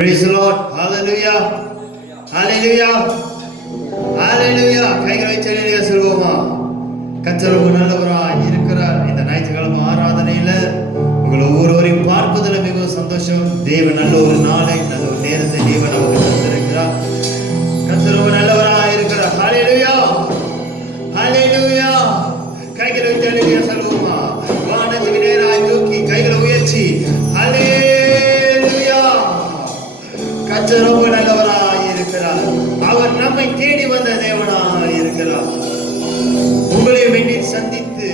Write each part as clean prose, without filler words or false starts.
Praise the Lord. Hallelujah. Hallelujah. Hallelujah. கைகளை செல்லிலே சொல்வோமா? கர்த்தர் நல்லவராய் இருக்கிறார். இந்த ஞாயிற்றுக்கிழமை ஆராதனையில உங்களை ஒவ்வொருவரையும் பார்ப்பதில் மிகவும் சந்தோஷம். தேவன் நல்ல ஒரு நாளை நல்ல ஒரு நேரத்தை தேவன் நமக்கு தந்திருக்கிறார். கர்த்தர் நல்லவராய் இருக்கிறார். ஹalleluya. ஹalleluya. கைகளை செல்லிலே சொல்வோமா? வானத்துக்கு நேராய் தூக்கி கைகளை உயர்த்தி ஹalleluya. கர்த்தர் நல்லவராய் இருக்கிறார். அவர் நம்மை தேடி வந்த தேவனாய் இருக்கிறார். உங்களை வேண்டிய சந்தித்து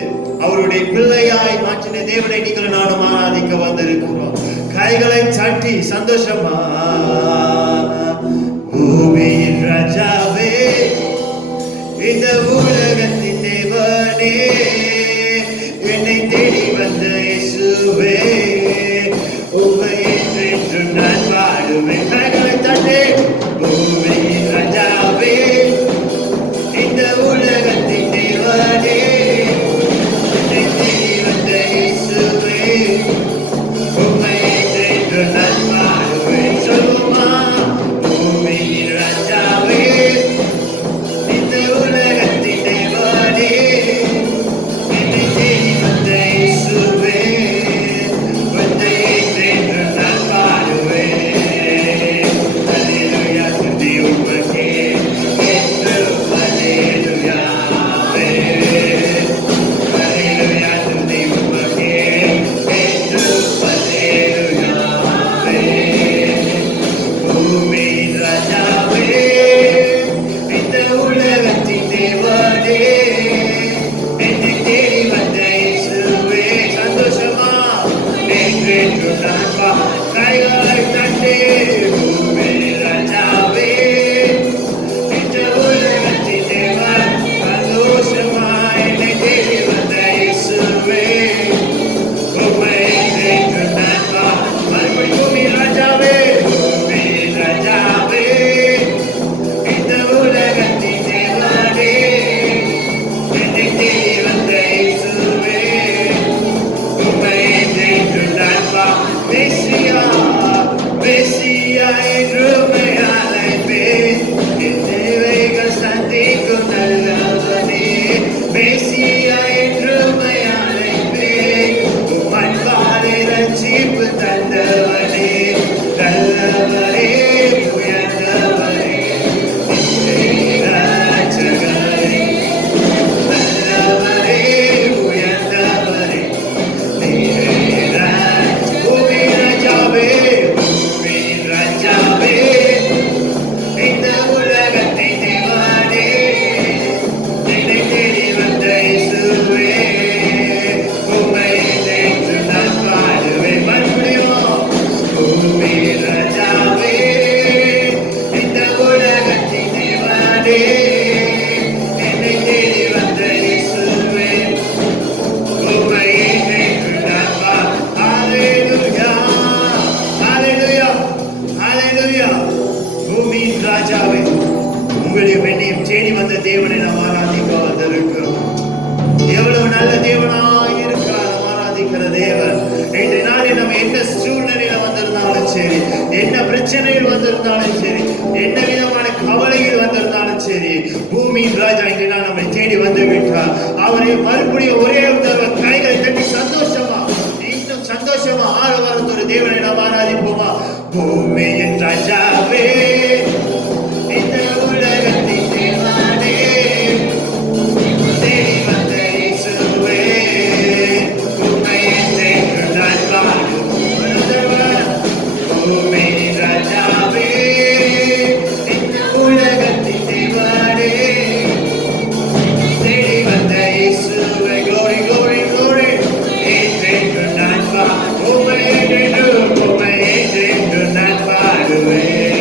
அவருடைய பிள்ளையாய் மாற்றின தேவனை நீங்கள் நானும் ஆராதிக்க வந்திருக்கிறோம். கைகளை சாட்டி சந்தோஷமா பூமியின் ராஜாவே, இந்த உலகத்தின் தேவனே, என்னை தேடி வந்த இயேசுவே, உம்மை என்று நான் பாடுவேன். கைகளை தட்டி பூமியின் ராஜாவே, இந்த உலகத்தின் தேவனே, என்னை தேடி வந்த இயேசுவே, உம்மை என்று நான் பாடுவேன். சொல்லுமா பூமியின் ராஜாவே, இந்த உலகத்தின் தேவனே, என்னை தேடி வந்த இயேசுவே, உம்மை என்று நான் பாடுவேன். ஹல்லேலூயா துதி உமக்கே என்று ஹல்லேலூயா. ஹல்லேலூயா துதி உமக்கே என்று ஹல்லேலூயா. பூமியின் ராஜாவே, இந்த உலகத்தின் தேவனே, என்னை தேடி வந்த இயேசுவே, சந்தோஷமா என்றென்று நான் கைகளை தட்டி பூமியின் ராஜாவே, இந்த உலகத்தின் தேவன், சந்தோஷமா என்னை தேடி வந்த இயேசுவே, உம்மை என்று நான் மறுபடி பூமியின் ராஜாவே, பூமியின் ராஜாவே, இந்த உலகத்தின் தேவனே, என்னை தேடி வந்த இயேசுவே, உம்மை என்று நான் மெசியா, மெசியா என்று உம்மை அழைப்பேன். என் தேவைகள் சந்திக்கும் நல்லவனே, மெசியா என்று உம்மை அழைப்பேன். உம் அன்பாலே ரட்சிப்பு தந்தவனே, நல்லவரே, உயர்ந்தவரே, இரட்சகரே, நல்லவரே, உயர்ந்தவரே, பூமியின் ராஜாவே, பூமியின் ராஜாவே, இந்த உலகத்தின் தேவனே, என்னை தேடி வந்த இயேசுவே, உம்மை என்று நான் பாடுவேன். மறுபடியும் பூமியின் ராஜாவே, இந்த உலகத்தின் தேவனே, என்னை தேடி வந்த இயேசுவே, உம்மை என்று நான் ஹalleluya, ஹalleluya, ஹalleluya. பூமியின் ராஜாவே, உங்களுடைய வேண்டியும் தேடி வந்த தேவனை நாம் ஆராதிக்க வந்திருக்கிறோம். எவ்வளவு நல்ல தேவனாய் இருக்கிறார் நாம் ஆராதிக்கிற தேவன். இன்றைய நாளில் நம்ம என்ன சூழ்நிலையில வந்திருந்தாலும் சரி, என்ன பிரச்சனையில் வந்திருந்தாலும் சரி, என்ன விதமான கவலையில் வந்திருந்தாலும் சரி, பூமியின் ராஜா இன்றைய நாள் நம்மை தேடி வந்து விட்டார். அவரை மறுபடியும் ஒரே ஒரு தடவை கைகளை தட்டி சந்தோஷமா, இன்னும் சந்தோஷமா ஆரவாரத்து ஒரு தேவனை நாம் ஆராதிப்போமா? பூமியின் ராஜாவே, இந்த உலகத்தின் தேவனே, தேடி வந்த இயேசுவே, உம்மை என்று நான் பாடுவேன். பூமியின் ராஜாவே, இந்த உலகத்தின் தேவனே, தேடி வந்த இயேசுவே, glory, glory, glory, என்று நான் உம்மை என்று நான் பாடுவேன்.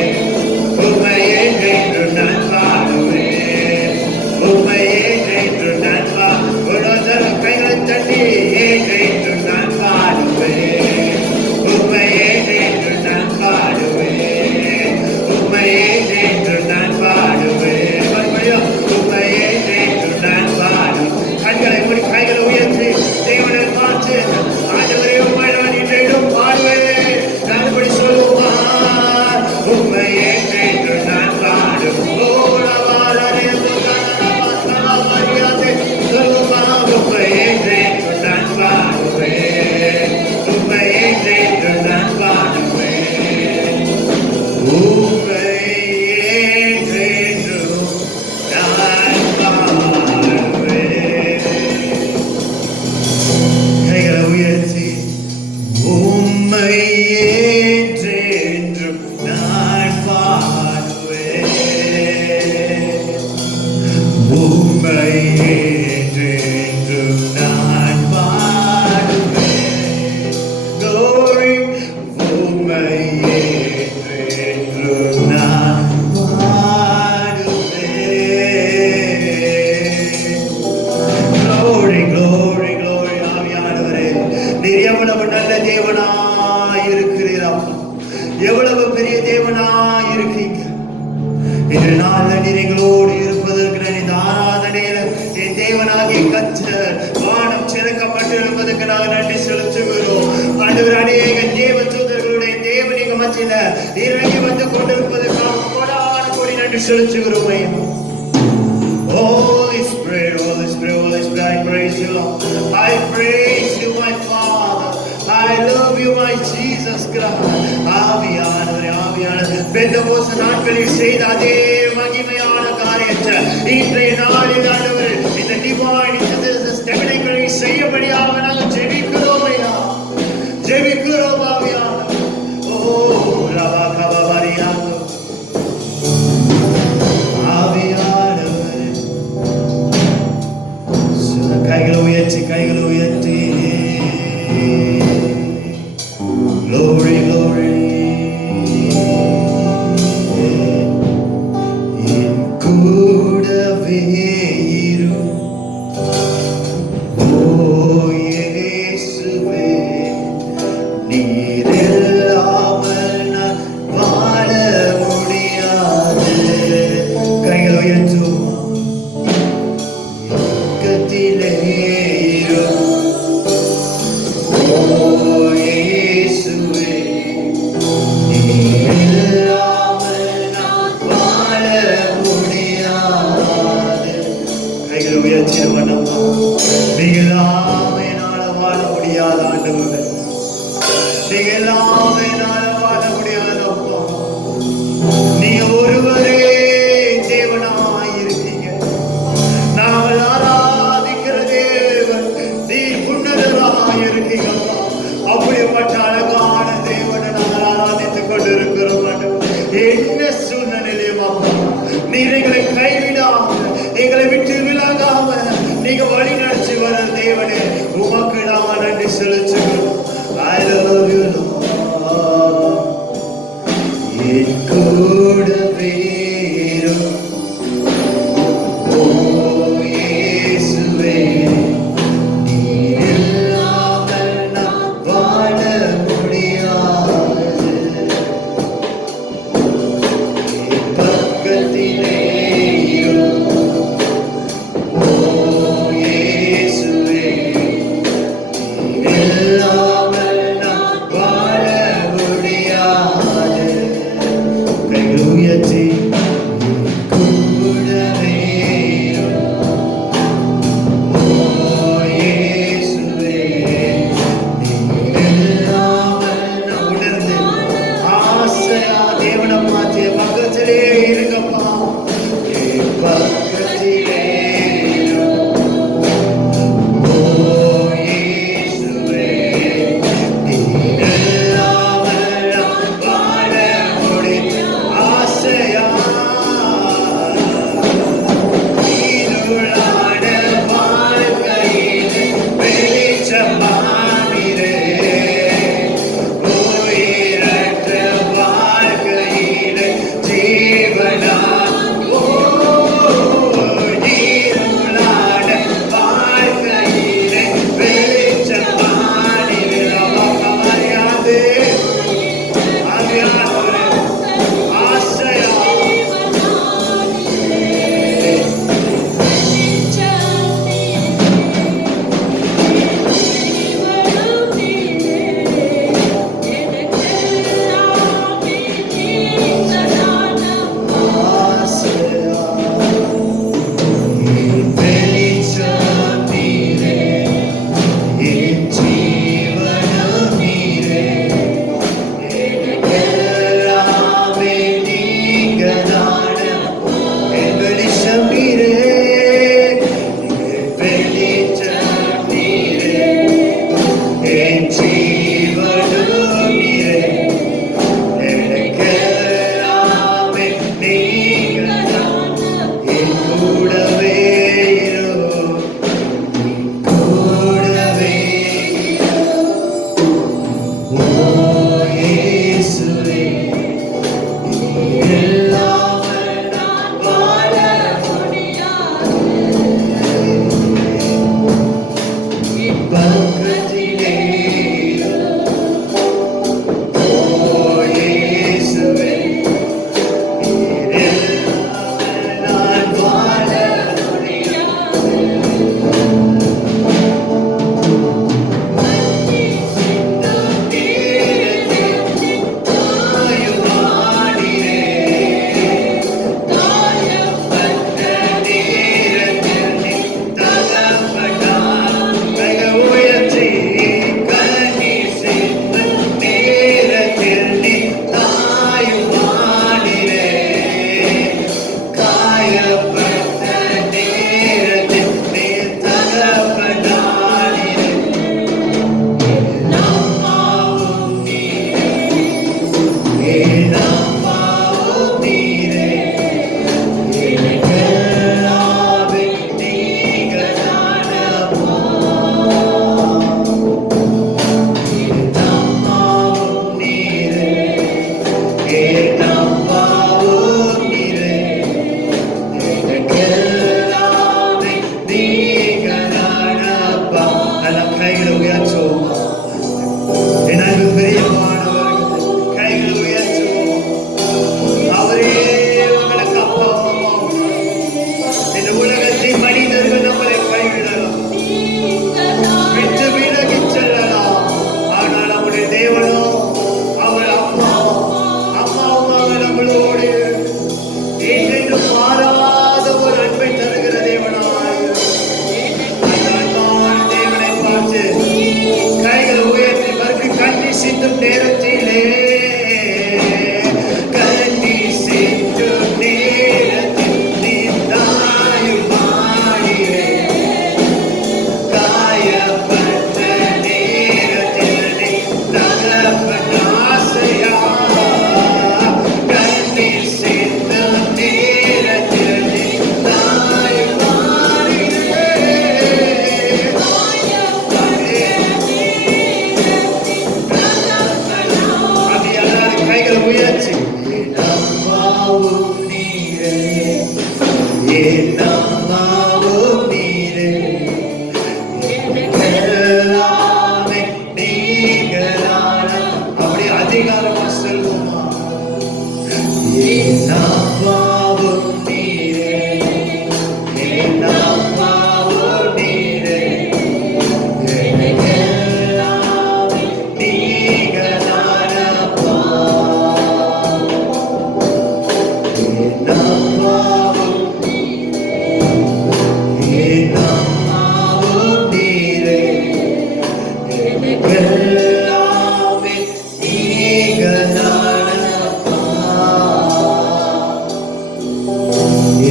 நாள் நீர் எங்களோடு இருப்பதற்கு நான் இந்த ஆராதனையில என் தேவனாகிய கர்த்தர் வானம் திறக்கப்பட்டிருப்பதற்கு நாங்கள் நன்றி செலுத்துகிறோம். ஆண்டவர் அநேக தேவ தூதர்களுடைய தேவன் எங்க மத்தியில இறங்கி வந்து கொண்டிருப்பதற்காக கொடான கோடி நன்றி செலுத்துகிறோம் ஐயா. Holy Spirit, Holy Spirit, Holy Spirit, I praise you, Lord. I praise you, my Father. I love you, my Jesus Christ. ஆவியானவரே, ஆவியானவரே, பெந்தெகோஸ்து நாட்களில் செய்த அதே மகிமையான காரியத்தை இன்றைய நாளில் ஆண்டவரே இந்த டிவைன் ஸ்டெபினைகளை செய்யபடியாக நாங்கள் ஜெபிக்கிறோம் ஐயா, ஜெபிக்கிறோம் ஆவியானவரே. ஓ ரபா கபரியானோ ஆவியானவரே, கைகளை உயர்த்தி, கைகளை உயர்த்தி. Glory, glory. என் கூடவே இரு ஓ இயேசுவே, நீர் இல்லாமல் நான் வாழ முடியாது. கைகளை உயர்த்துவோம். கத்திலே இரு ஓ இயேசுவே, நீர் இல்லாமல் நான் வாழ முடியாது. கைகளை உயர்த்தி பண்ணம்மா. நீங்க எல்லாமே என்னால வாழ முடியாத ஆண்டவரே, நீங்க எல்லாமே என்னால வாழ முடியாத அப்பா. நீங்க ஒருவரே தேவனாய் இருக்கீங்க. நாங்கள் ஆராதிக்கிற தேவன் நீர் உன்னதராய் இருக்கீங்க அப்பா. அப்படிப்பட்ட அழகான தேவனை நாங்கள் ஆராதித்துக் கொண்டிருக்கிறோம் ஆண்டவரே. என்ன சூழ்நிலையிலும் அப்பா நீர் எங்களை கைவிடாம, எங்களை விட்டு விலகாம நீங்க வழி நடத்தி வர தேவனே, உமக்கு நாங்கள் நன்றி செலுத்துகிறோம். I love you, Lord. என் கூடவே இரு ஓ இயேசுவே, நீர் இல்லாமல் நான் வாழ முடியாது. என் பக்கத்திலே இரு ஓ இயேசுவே, நீர் இல்லாமல் நான் வாழ முடியாது. கைகளை உயர்த்தி. கூடவே இரு ஓ இயேசுவே, நீர் இல்லாமல் நான் உணர்ந்து ஆசையா தேவனை மாத்திய பக்கத்திலே இருங்கப்பா. என் அம்மாவும் நீரே, எனக்கெல்லாமே நீங்களானா. அப்படி அதிகாரமா சொல்லுமா, என் அம்மாவும் நீரே, என் அம்மாவும் நீரே, எனக்கெல்லாமே நீங்களானப்பா. என் அம்மாவும் என் அம்மாவும் நீரே, எனக்கெல்லாமே நீங்களானப்பா.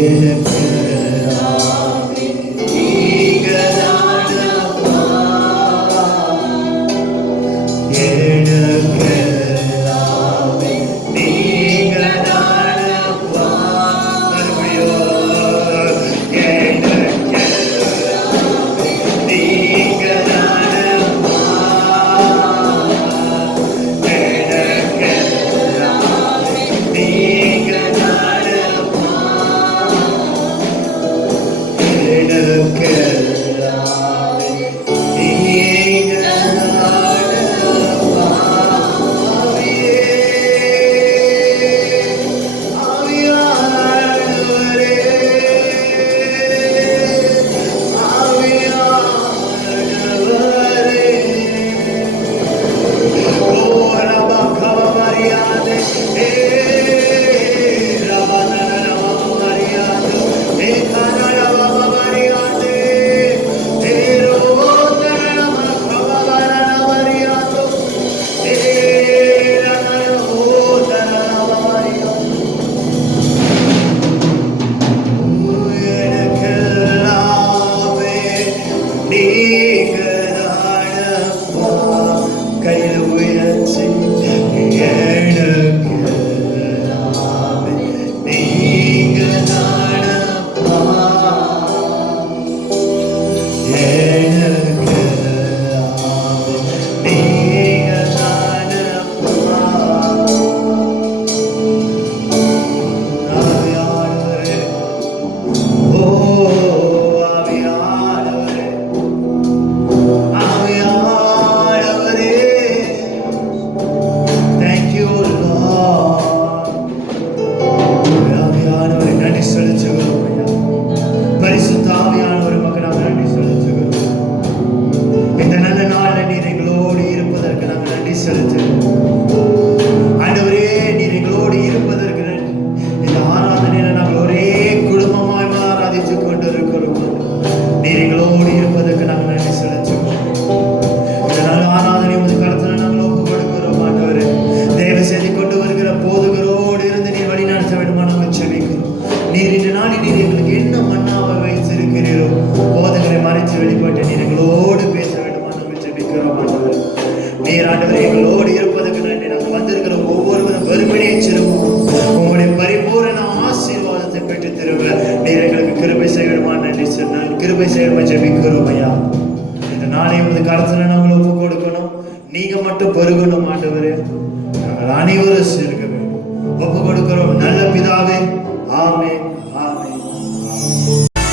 எனக்கெல்லாமே நீங்களானப்பா. எனக்கெல்லாமே நீங்களானப்பா. மறுபடியும் எனக்கெல்லாமே நீங்களானப்பா. எனக்கெல்லாமே நீங்களானப்பா. எனக்கெல்லாமே நீங்களானப்பா. ஆவியானவரே, ஆவியானவரே, ஓ ரபா கவமரியாதே, ஏ ரபா நனமரியாதே, ஏ கனரமரியாதே, ஏ ரோபோ நனம கவமரமரியாதோ, ஏ ரனமோ நனமரியாதோ. எனக்கெல்லாமே நீங்கதானப்பா. கையில உயர்ச்சி, எனக்கெல்லாமே நீங்கதானப்பா. எனக்கெல்லாமே நீங்கதானப்பா. ஆவியானவரே, ஓ ஆவியானவரே, ஆவியானவரே, thank you Lord. ஆவியானவரே, நன்றி செலுத்துகிறோம் ஐயா. பரிசுத்த ஆவியானவரே, மக்கள் நாங்கள் நன்றி செலுத்துகிறோம். இந்த நல்ல நாளில் நீர் எங்களோடு இருப்பதற்கு நாங்கள் நன்றி செலுத்துகிறோம். ஆண்டவரே, நீர் எங்களோடு இருப்பதற்கு நன்றி. இந்த ஆராதனையில நாங்கள் ஒரே குடும்பமாய் ஆராதித்துக் கொண்டிருக்கிறோம். நீர் எங்களோடு இருப்பதற்கு நாங்கள் நன்றி செலுத்துகிறோம். இந்த நல்ல ஆராதனை உமது கரத்துல நாங்கள் ஒப்புக் கொடுக்கிறோம். ஆண்டவரே, தேவ செய்தி கொண்டு வருகிற போதகரோடு இருந்து நீர் வழி நடத்த வேண்டுமா நாங்கள் செபிக்கிறோம். நீர் இந்த நாளில் நீர் எங்களுக்கு என்ன மன்னாவை வைத்திருக்கிறீரோ, போதகரை மறைத்து வெளிப்பட்டு நீர் எங்களோடு பேச வேண்டுமா நாங்கள் செபிக்கிறோம். ஆண்டவரே, நீர் ஆண்டவரே எங்களோடு இருப்பதற்கு நன்றி. நாங்கள் வந்திருக்கிற ஒவ்வொருவரும் வெறுமனே சிறுவோம். உங்களுடைய பரிபூரண ஆசீர்வாதத்தை பெற்று திரும்ப நீர் எங்களுக்கு கிருபை செய்யணுமா நன்றி சொன்னால் கிருபை செய்யணுமா ஜெபிக்கிறோம் ஐயா. இந்த நாளை உமது கரத்துல நாங்கள் ஒப்புக் கொடுக்கணும். நீங்க மட்டும் பெருகணும் ஆண்டவரே. நாங்கள் அனைவரும் சேர்க்க வேண்டும். ஒப்புக் கொடுக்கிறோம் நல்ல பிதாவே. ஆமென், ஆமென்.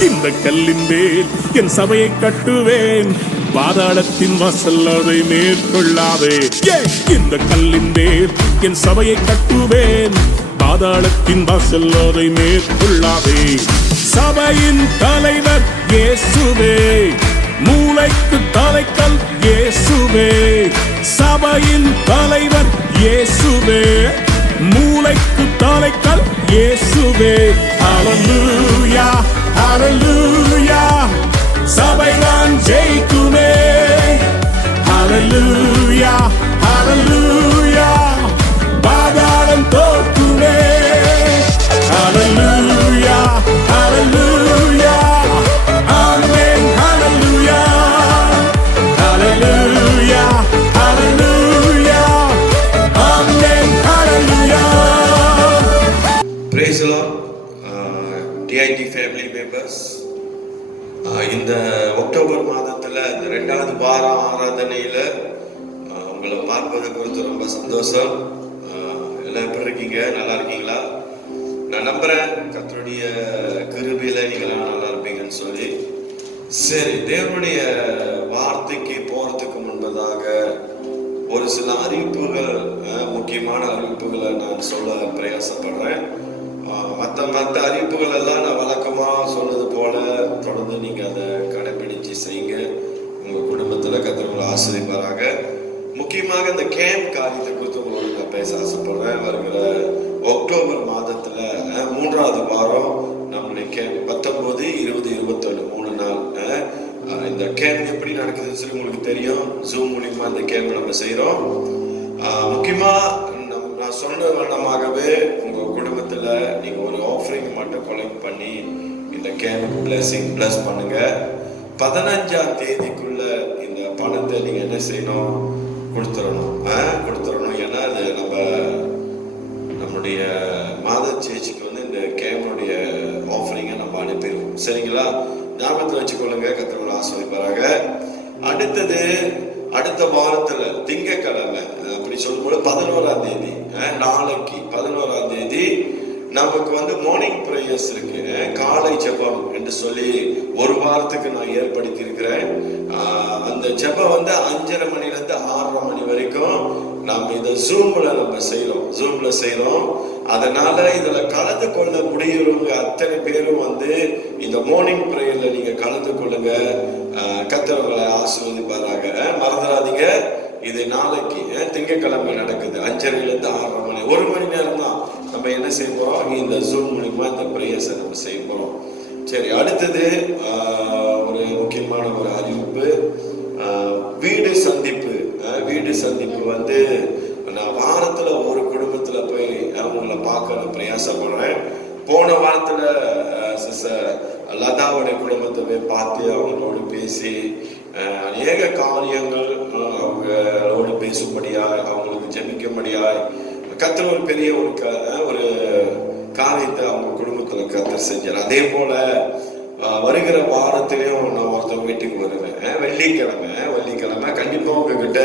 இந்த கல்லின் மேல் என் சபையை கட்டுவேன், பாதாளத்தின் வாசல் அதை மேற்கொள்ளாதே. இந்த கல்லின் மேல் என் சபையை கட்டுவேன், பாதாளத்தின் வாசல் அதை மேற்கொள்ளாதே. சபையின் தலைவர் இயேசுவே, மூளைக்கு தலைக்கல் இயேசுவே. சபையின் தலைவர் இயேசுவே, மூளைக்கு தலைக்கல் இயேசுவே. ஹல்லேலூயா, ஹல்லேலூயா, சபைதான் ஜெயிக்குமே. ஹல்லேலூயா, ஹல்லேலூயா, பாதாளம் தோற்குமே. ஹல்லேலூயா, ஹல்லேலூயா, ஆமென். ஹல்லேலூயா, ஹல்லேலூயா, ஹல்லேலூயா, ஆமென். ஹல்லேலூயா. Praise the Lord. TIT family members, இந்த அக்டோபர் மாதத்தில் இந்த 2வது வார ஆராதனையில் உங்களை பார்ப்பது குறித்து ரொம்ப சந்தோஷம். எல்லாம் எப்படி இருக்கீங்க? நல்லா இருக்கீங்களா? நான் நம்புகிறேன் கர்த்தருடைய கிருபையில சரி, தேவனுடைய வார்த்தைக்கு போறதுக்கு முன்பதாக ஒரு சில அறிவிப்புகள், முக்கியமான அறிவிப்புகளை நான் சொல்ல பிரயாசப்படுறேன். மற்ற அறிவிப்புகள் எல்லாம் நான் வழக்கமா சொன்னது போல தொடர்ந்து நீங்க அதை கடைபிடிச்சு செய்யுங்க. உங்க குடும்பத்துல கர்த்தர் ஆசீர்வதிப்பாராக. முக்கியமாக இந்த கேம்ப் காரியத்தை குறித்து உங்களுக்கு நான் பேச ஆசைப்படுறேன். வருகிற அக்டோபர் மாதத்துல 3வது வாரம் நம்மளுடைய கேம்ப் 19, 20, 21 3 நாள். இந்த கேம்ப் எப்படி நடக்குதுன்னு சொல்லி உங்களுக்கு தெரியும். ஜூம் மூலியமா இந்த கேம்ப் நம்ம செய்யறோம். முக்கியமா நான் சொன்ன வண்ணமாகவே உங்க குடும்பத்துல நீங்க ஒரு ஆஃபரிங் மட்டும் கொலெக்ட் பண்ணி இந்த கேம்ப் பிளஸ் பண்ணுங்க. 15ஆம் தேதிக்குள்ள இந்த பணத்தை நீங்க என்ன செய்யணும், கொடுத்துடணும். ஏன்னா அது நம்மளுடைய மாத சேச்சிக்கு வந்து இந்த கேம்புடைய ஆஃபரிங்கை நம்ம அனுப்பிடுவோம். சரிங்களா? ஞாபகத்தில் வச்சுக்கொள்ளுங்க. கர்த்தர் ஆசீர்வதிப்பாராக. அடுத்த வாரத்துல திங்கட்கிழமை, அப்படி சொல்லும்போது 11ஆம் தேதி, நாளைக்கு 11ஆம் தேதி நமக்கு வந்து மார்னிங் பிரேயர்ஸ் இருக்கு. காலை ஜெபம் என்று சொல்லி ஒரு வாரத்துக்கு நான் ஏற்படுத்தி இருக்கிறேன். அந்த ஜெபம் வந்து 5:30 மணிலேருந்து 6:30 மணி வரைக்கும் நம்ம இதை ஜூம்ல செய்யறோம். அதனால இதுல கலந்து கொள்ள முடியறவங்க அத்தனை பேரும் வந்து இந்த மார்னிங் பிரேயர்ல நீங்க கலந்து கொள்ளுங்க. கர்த்தர் உங்களை ஆசீர்வதிப்பாராக. மறந்துடாதீங்க, இது நாளைக்கு திங்கட்கிழமை நடக்குது. 5:30லேருந்து 6:30 மணி, 1 மணி நேரம் தான் நம்ம என்ன செய்ய போறோம், இந்த ஜூம் மூலியமா இந்த பிரேயர்ஸை நம்ம செய்ய போறோம். சரி, அடுத்தது ஒரு முக்கியமான ஒரு அறிவிப்பு. வீடு சந்திப்பு வந்து நான் வாரத்துல ஒரு குடும்பத்துல போய் அவங்கள பார்க்க பிரயாசப்படுறேன். போன வாரத்துல சிஸ்டர் லதாவுடைய குடும்பத்தை போய் பார்த்து அவங்களோடு பேசி அநேக காரியங்கள் அவங்களோடு பேசும்படியாய், அவங்களுக்கு ஜெபிக்கும்படியாய் கர்த்தர் ஒரு பெரிய ஒரு காரியத்தை அவங்க குடும்பத்துல கர்த்தர் செஞ்சார். அதே போல வருகிற வாரத்திலையும் நான் ஒருத்தவங்க வீட்டுக்கு வருவேன். வெள்ளிக்கிழமை கண்டிப்பா உங்ககிட்ட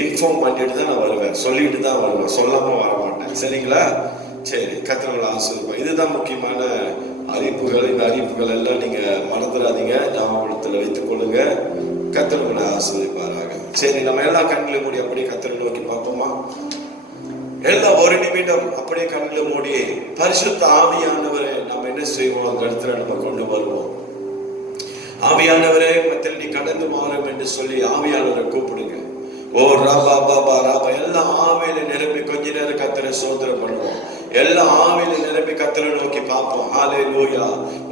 இன்ஃபார்ம் பண்ணிட்டு தான் நான் வருவேன். சொல்லிட்டு தான் வருவேன், சொல்லாம வர மாட்டேன். சரிங்களா? சரி, கர்த்தர் ஆசீர்வதிப்பார். இதுதான் முக்கியமான அறிவிப்புகள். இந்த அறிவிப்புகள் எல்லாம் நீங்க மறந்துடாதீங்க, ஞாபகத்துல வைத்துக் கொள்ளுங்க. கர்த்தர் உங்களை ஆசீர்வதிப்பாராக. சரி, நம்ம எல்லாம் கண்களை மூடி அப்படியே கர்த்தரை நோக்கி பார்ப்போமா? எல்லாம் ஒரு நிமிடம் அப்படியே கண்களை மூடி பரிசுத்த ஆவியானவரை நம்ம என்ன செய்வோம், அந்த இடத்துல நம்ம கொண்டு வருவோம். ஆவியானவரே மத்தியில் நீ கடந்து மாறும் என்று சொல்லி ஆவியானவரை கூப்பிடுங்க. ஓ ராபா பாபா ராபா, எல்லாம் ஆவியில நிரம்பி கொஞ்ச நேரம் கர்த்தரை சோதனை பண்ணுவோம். எல்லாம் ஆவியில நிரம்பி கர்த்தரை நோக்கி பார்ப்போம். ஹல்லேலூயா.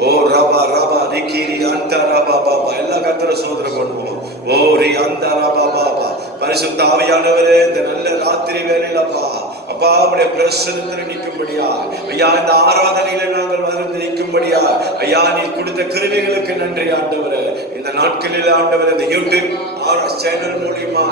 ஓ ராபா ராபா ரிகிரி அந்த ராபா பாபா, எல்லாம் கர்த்தரை சோதனை பண்ணுவோம். ஓ ரி அந்த ராபா பாபா. பரிசுத்த ஆவியானவரே, இந்த நல்ல ராத்திரி வேளையிலப்பா அப்பா உடைய பிரசன்னத்தில் நிற்கும்படியா ஐயா, இந்த ஆராதனையில நாங்கள் வந்து நிற்கும்படியா ஐயா, நீ கொடுத்த கிருபைகளுக்கு நன்றி ஆண்டவரே. இந்த நாட்களில் ஆண்டவரே, இந்த யூடியூப் சேனல் மூலியமா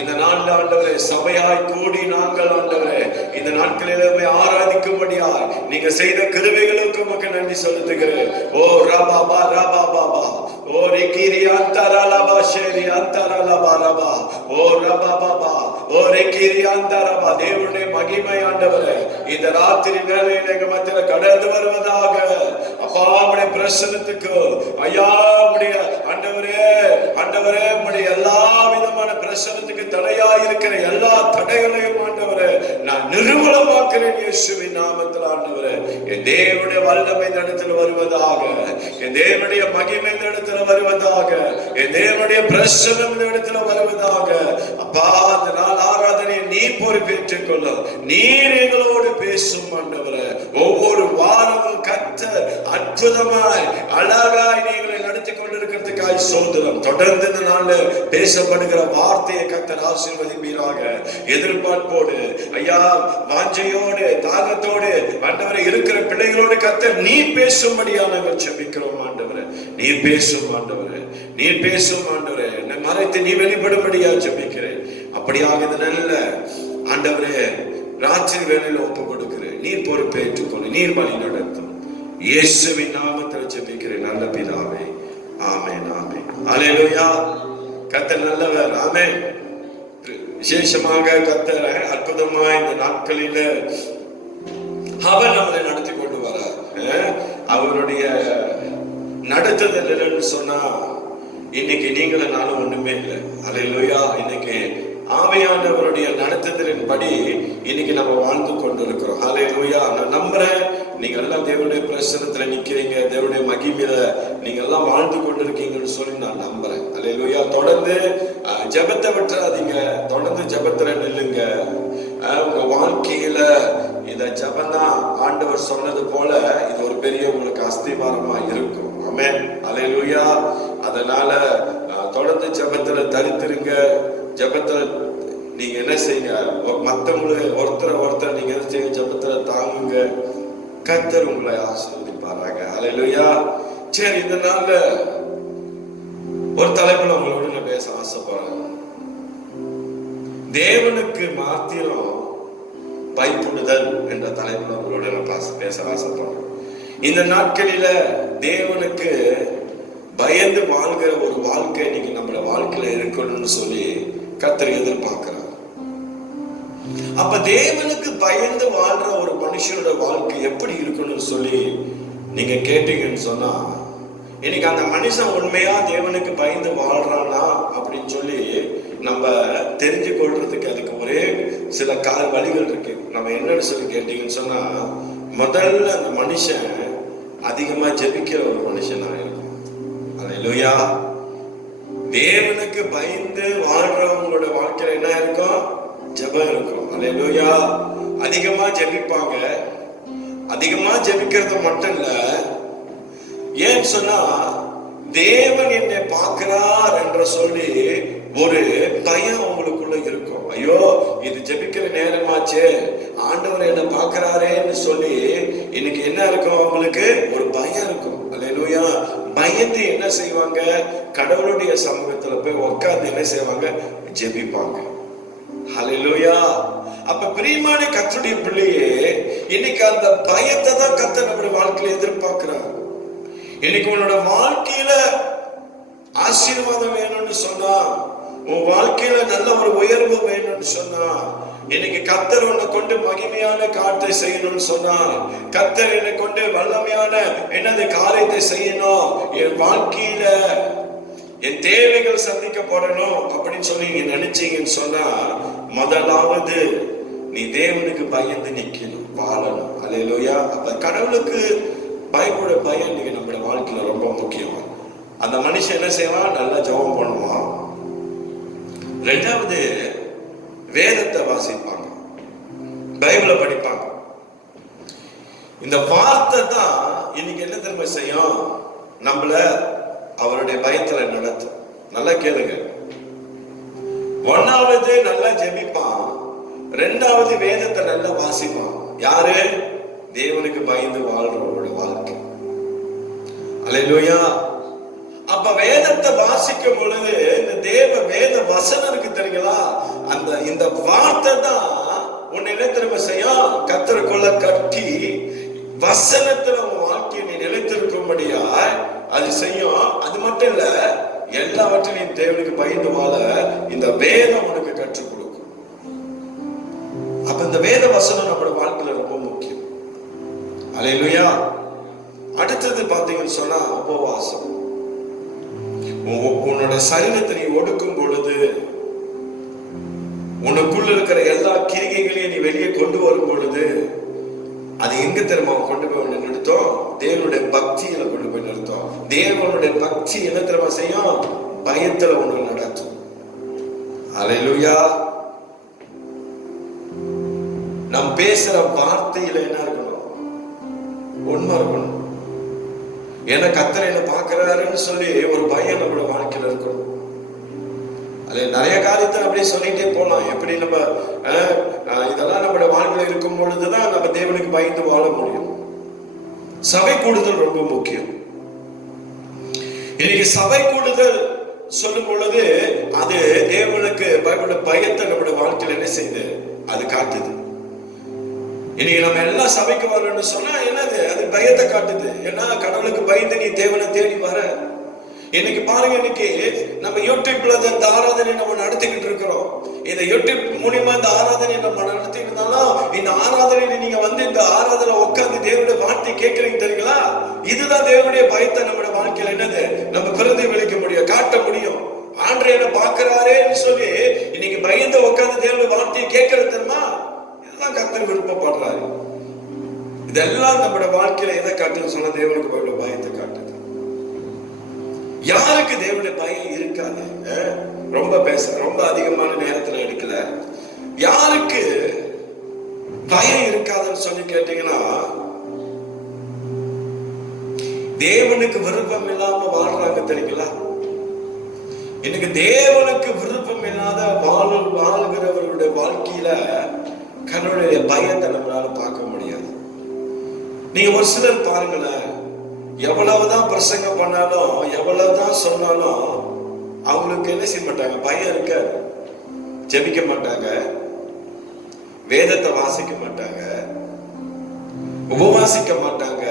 இந்த நாள் ஆண்டவரே சபையாய் கூடி நாங்கள் ஆண்டவரே இந்த நாட்களில் ஆராதிக்கும்படியா நீங்க செய்த கிருபைகளுக்கு உமக்கு நன்றி செலுத்துகிறேன். ஓ ராபா பா ராபா பாபா, ஓ ரிகிரி அந்தரலபா ஷேரி அந்தரலபா ரபா, ஓ ராபா பாபா, ஓ ரிகிரி அந்தரபா. தேவனுடைய மகிமை ஆண்டவரே இந்த ராத்திரி வேளையில எங்க மத்தியில கடந்து வருவதாக. அப்பா உம்முடைய பிரசன்னத்துக்கு ஐயா, உம்முடைய ஆண்டவரே உம்முடைய எல்லா விதமான பிரசன்னத்துக்கு தடையா இருக்கிற எல்லா தடைகளையும் ஆண்டவரே நான் நிர்மூலமாக்குறேன் இயேசுவின் நாமத்தில். ஆண்டவரே, என் தேவனுடைய வல்லமை இந்த இடத்துல வருவதாக, என் தேவனுடைய மகிமை இந்த இடத்துல வருவதாக, என் தேவனுடைய பிரசன்னம் இந்த இடத்துல வருவதாக. அப்பா, அந்த நாள் ஆராதனையை நீ பொறுப்பேற்றுக் கொள்ள, நீர் எங்களோடு பேசும் ஆண்டவரே. ஒவ்வொரு வாரமும் கர்த்தர் அற்புதமாய் அழகாய் நீங்களை நடத்தி கொண்டிருக்கிறதுக்காய் சோதரம். தொடர்ந்து இந்த நாள் பேசப்படுகிற வார்த்தையை கர்த்தர் ஆசீர்வதிப்பீராக. எதிர்பார்ப்போடு ஐயா, வாஞ்சையோடு தாகத்தோடு ஆண்டவரே இருக்கிற பிள்ளைகளோடு கர்த்தர் நீ பேசும்படியா நாங்கள் ஜெபிக்கிறோம் ஆண்டவரே. நீ பேசும் ஆண்டவரே, நீ பேசும் ஆண்டவரே. என்னை மறைத்து நீ வெளிப்படும்படியா ஜெபிக்கிறேன். அப்படியாக இந்த நல்ல ஆண்டவரே ராத்திரி வேளையில ஒப்பு கொடுக்கிறேன். நீர் பொறுப்பேற்றுக்கொண்டு நீர் வழி நடத்தும். இயேசுவின் நாமத்தில் ஜெபிக்கிறேன் நல்ல பிதாவே. ஆமென், ஆமென். அல்லேலூயா. கர்த்தர் நல்லவர். ஆமென். விசேஷமாக கர்த்தர் அற்புதமாய் இந்த நாட்களில அவர் நம்மளை நடத்தி கொண்டு வரார். அவருடைய நடத்துதல் என்னன்னு சொன்னா இன்னைக்கு நீங்களும் நானும் ஒண்ணுமே இல்லை. அல்லேலூயா. இன்னைக்கு ஆவியானவருடைய நடத்துதலின்படி இன்னைக்கு நம்ம வாழ்ந்து கொண்டு இருக்கிறோம். அல்லேலூயா. நான் நம்புறேன் நீங்க எல்லாம் தேவனுடைய பிரசன்னத்துல நிக்கிறீங்க, தேவனுடைய மகிமையில நீங்க எல்லாம் வாழ்ந்து கொண்டு இருக்கீங்கன்னு சொல்லி நான் நம்புறேன். அல்லேலூயா. தொடர்ந்து ஜெபத்தை விட்டுறாதீங்க, தொடர்ந்து ஜெபத்துல நில்லுங்க. உங்க வாழ்க்கையில இந்த ஜெபம்தான் ஆண்டவர் சொன்னது போல இது ஒரு பெரிய உங்களுக்கு அஸ்திவாரமா இருக்கும். ஆமென். அல்லேலூயா. அதனால தொடர்ந்து ஜெபத்துல தரித்திருங்க. ஜெபத்துல நீங்க என்ன செய்யுங்க, மத்தவங்களுக்கு ஒருத்தர் நீங்க என்ன செய்யுங்க, ஜெபத்துல தாங்குங்க. கர்த்தர் உங்களை ஆசீர்வதிப்பாராங்க. அல்லேலூயா. சரி, இந்த நாள்ல ஒரு தலைப்புல உங்களோட நான் பேச ஆசைப்படுறேன். தேவனுக்கு மாத்திரம் பயப்படுதல் என்ற தலைப்புல உங்களோட நான் பேச ஆசைப்படுறேன். இந்த நாட்களில தேவனுக்கு பயந்து வாழ்கிற ஒரு வாழ்க்கை நீங்க நம்மள வாழ்க்கையில இருக்கணும்னு சொல்லி கர்த்தர் எதிர்பார்க்கிறார். அப்ப தேவனுக்கு பயந்து வாழ்ற ஒரு மனுஷனோட வாழ்க்கை எப்படி இருக்கணும்னு சொல்லி நீங்க கேட்டீங்கன்னு சொன்னா, இன்னைக்கு அந்த மனுஷன் உண்மையா தேவனுக்கு பயந்து வாழ்றானா அப்படின்னு சொல்லி நம்ம தெரிஞ்சு கொள்றதுக்கு அதுக்கு ஒரே சில வழிகள் இருக்கு. நம்ம என்னன்னு சொல்லி கேட்டீங்கன்னு சொன்னா, முதல்ல அந்த மனுஷன் அதிகமா ஜெபிக்கிற ஒரு மனுஷனா இருக்கும். அல்லேலூயா. தேவனுக்கு பயந்து வாழ்றவங்களோட வாழ்க்கையில என்ன இருக்கும்? ஜெபம் இருக்கும். அல்லேலூயா. அதிகமா ஜெபிப்பாங்க. அதிகமா ஜெபிக்கிறது மட்டும் இல்ல, ஏன்னு சொன்னா தேவன் என்னை பார்க்கிறார் என்று சொல்லி ஒரு பயம் அவங்களுக்குள்ள இருக்கும். ஐயோ, இது ஜெபிக்கிற நேரமாச்சே, ஆண்டவர் என்ன பார்க்கிறாரேன்னு சொல்லி இன்னைக்கு என்ன இருக்கும், அவங்களுக்கு ஒரு பயம் இருக்கும். அல்லேலூயா. பயந்து என்ன செய்வாங்க, கடவுளுடைய சமூகத்துல போய் உட்கார்ந்து என்ன செய்வாங்க, ஜெபிப்பாங்க. அல்லேலூயா. அப்ப பிரியமான கர்த்தருடைய பிள்ளையே, இன்னைக்கு அந்த பயத்தை தான் கர்த்தர் நம்முடைய வாழ்க்கையில எதிர்பார்க்கிறார். இன்னைக்கு உன்னோட வாழ்க்கையில ஆசீர்வாதம் வேணும்னு சொன்னா, உன் வாழ்க்கையில நல்ல ஒரு உயர்வு வேணும்னு சொன்னா, இன்னைக்கு கர்த்தர் உன்னை கொண்டு மகிமையான காரியத்தை செய்யணும்னு சொன்னா, கர்த்தர் என்னை கொண்டு வல்லமையான என்னது காரியத்தை செய்யணும், என் வாழ்க்கையில என் தேவைகள் சந்திக்கப்படணும் அப்படின்னு சொல்லி நீங்க நினைச்சீங்கன்னு சொன்னா, முதலாவது நீ தேவனுக்கு பயந்து நிக்கணும், வாழணும். அல்லேலூயா. அப்ப கடவுளுக்கு பயப்பட பயம் இன்னைக்கு நம்மளுடைய வாழ்க்கையில ரொம்ப முக்கியம். அந்த மனுஷன் என்ன செய்வான், நல்லா ஜெபம் பண்ணுவான். ரெண்டாவது வேதத்தை வாசிப்பாங்க, பைபிளை படிப்பாங்க. இந்த வார்த்தை தான் இன்னைக்கு என்ன தெரியுமா செய்யும், நம்மள அவருடைய பயத்துல நடத்தும். நல்லா கேளுங்க. ஒன்னாவது நல்லா ஜெபிப்பான், ரெண்டாவது வேதத்தை நல்லா வாசிப்பான். யாரு? தேவனுக்கு பயந்து வாழ்றவங்களோட வாழ்க்கை. அல்லேலூயா. அப்ப வேதத்தை வாசிக்கும் பொழுது இந்த வேத வசனம் இருக்கு தெரியுங்களா, இந்த வார்த்தை தான் உன்னை என்ன திரும்ப செய்யும், கர்த்தருக்குள்ள கட்டி வசனத்துல உன் வாழ்க்கையை நீ நிலைத்திருக்கும்படியா அது செய்யும். அது மட்டும் இல்ல, எல்லாவற்றையும் தேவனுக்கு பயந்து வாழ இந்த வேதம் உனக்கு கற்றுக் கொடுக்கும். அப்ப இந்த வேத வசனம் நம்மளோட வாழ்க்கையில ரொம்ப முக்கியம். அல்லேலூயா. அடுத்தது பாத்தீங்கன்னு சொன்னா உபவாசம். உன்னோட சரீரத்தை நீ ஒடுக்கும் பொழுது, உனக்குள்ள இருக்கிற எல்லா கிரிகைகளையும் நீ வெளியே கொண்டு வரும் பொழுது, அது எங்க தெரியுமா கொண்டு போய் நிறுத்தம், தேவனுடைய பக்தியில கொண்டு போய் நிறுத்தம். தேவனுடைய பக்தி என்ன தெரியுமா செய்யும், பயத்துல உனக்கு நடத்தும். அல்லேலூயா. நாம் பேசுற வார்த்தையில என்ன இருக்கணும், உண்மை இருக்கணும். ஏன்னா கர்த்தர் என்ன பார்க்கிறாருன்னு சொல்லி ஒரு பயம் நம்மளோட வாழ்க்கையில இருக்கணும். அது நிறைய காரியத்தை அப்படியே சொல்லிட்டே போலாம். எப்படி நம்ம இதெல்லாம் நம்மளோட வாழ்க்கையில இருக்கும் பொழுதுதான் நம்ம தேவனுக்கு பயந்து வாழ முடியும். சபை கூடுதல் ரொம்ப முக்கியம். இன்னைக்கு சபை கூடுதல் சொல்லும் பொழுது அது தேவனுக்கு பயத்தை நம்மளுடைய வாழ்க்கையில என்ன செய்யுது, அது காட்டுது. இன்னைக்கு நம்ம எல்லாம் சபைக்கு வரணும்னு சொன்னா என்னது, அது பயத்தை காட்டுது. ஏன்னா கடவுளுக்கு பயந்து நீ தேவனை தேடி வர. இன்னைக்கு பாருங்க, இன்னைக்கு நம்ம யூடியூப்ல இந்த ஆராதனை நம்ம நடத்திக்கிட்டு இருக்கிறோம். இந்த யூடியூப் மூலியமா இந்த ஆராதனை நம்ம நடத்திட்டு இருந்தாலும், இந்த ஆராதனையில நீங்க வந்து இந்த ஆராதனை உட்கார்ந்து தேவனுடைய வார்த்தை கேட்கறீங்க தெரியுங்களா? இதுதான் தேவனுடைய பயத்தை நம்முடைய வாழ்க்கையில என்னது நம்ம பிரதிபலிக்க முடியும், காட்ட முடியும். ஆண்டவர் என்ன பார்க்கிறாரேன்னு சொல்லி இன்னைக்கு பயந்து உட்கார்ந்து தேவனுடைய வார்த்தையை கேட்கறது தெரியுமா? இதெல்லாம் கர்த்தர் விருப்பப்படுறாரு. இதெல்லாம் நம்முடைய வாழ்க்கையில எதை காட்டுன்னு சொன்னா தேவனுக்கு பயத்தை காட்டுது. யாருக்கு தேவனுடைய பயம் இருக்காது? ரொம்ப அதிகமான நேரத்துல எடுக்கல. யாருக்கு பயம் இருக்காதுன்னு சொல்லி கேட்டீங்கன்னா, தேவனுக்கு விருப்பம் இல்லாம வாழ்றாங்க தெரியுங்களா? இன்னைக்கு தேவனுக்கு விருப்பம் இல்லாத வாழ்கிறவர்களுடைய வாழ்க்கையில கடவுளுடைய பயத்தை நம்மளால பார்க்க முடியாது. நீங்க ஒரு சிலர் பாருங்களேன், எவ்வளவுதான் பிரசங்கம் பண்ணாலும் எவ்வளவுதான் சொன்னாலும் அவங்களுக்கு என்ன செய்ய மாட்டாங்க, பயம் இருக்காது. ஜெபிக்க மாட்டாங்க, வேதத்தை வாசிக்க மாட்டாங்க, உபவாசிக்க மாட்டாங்க,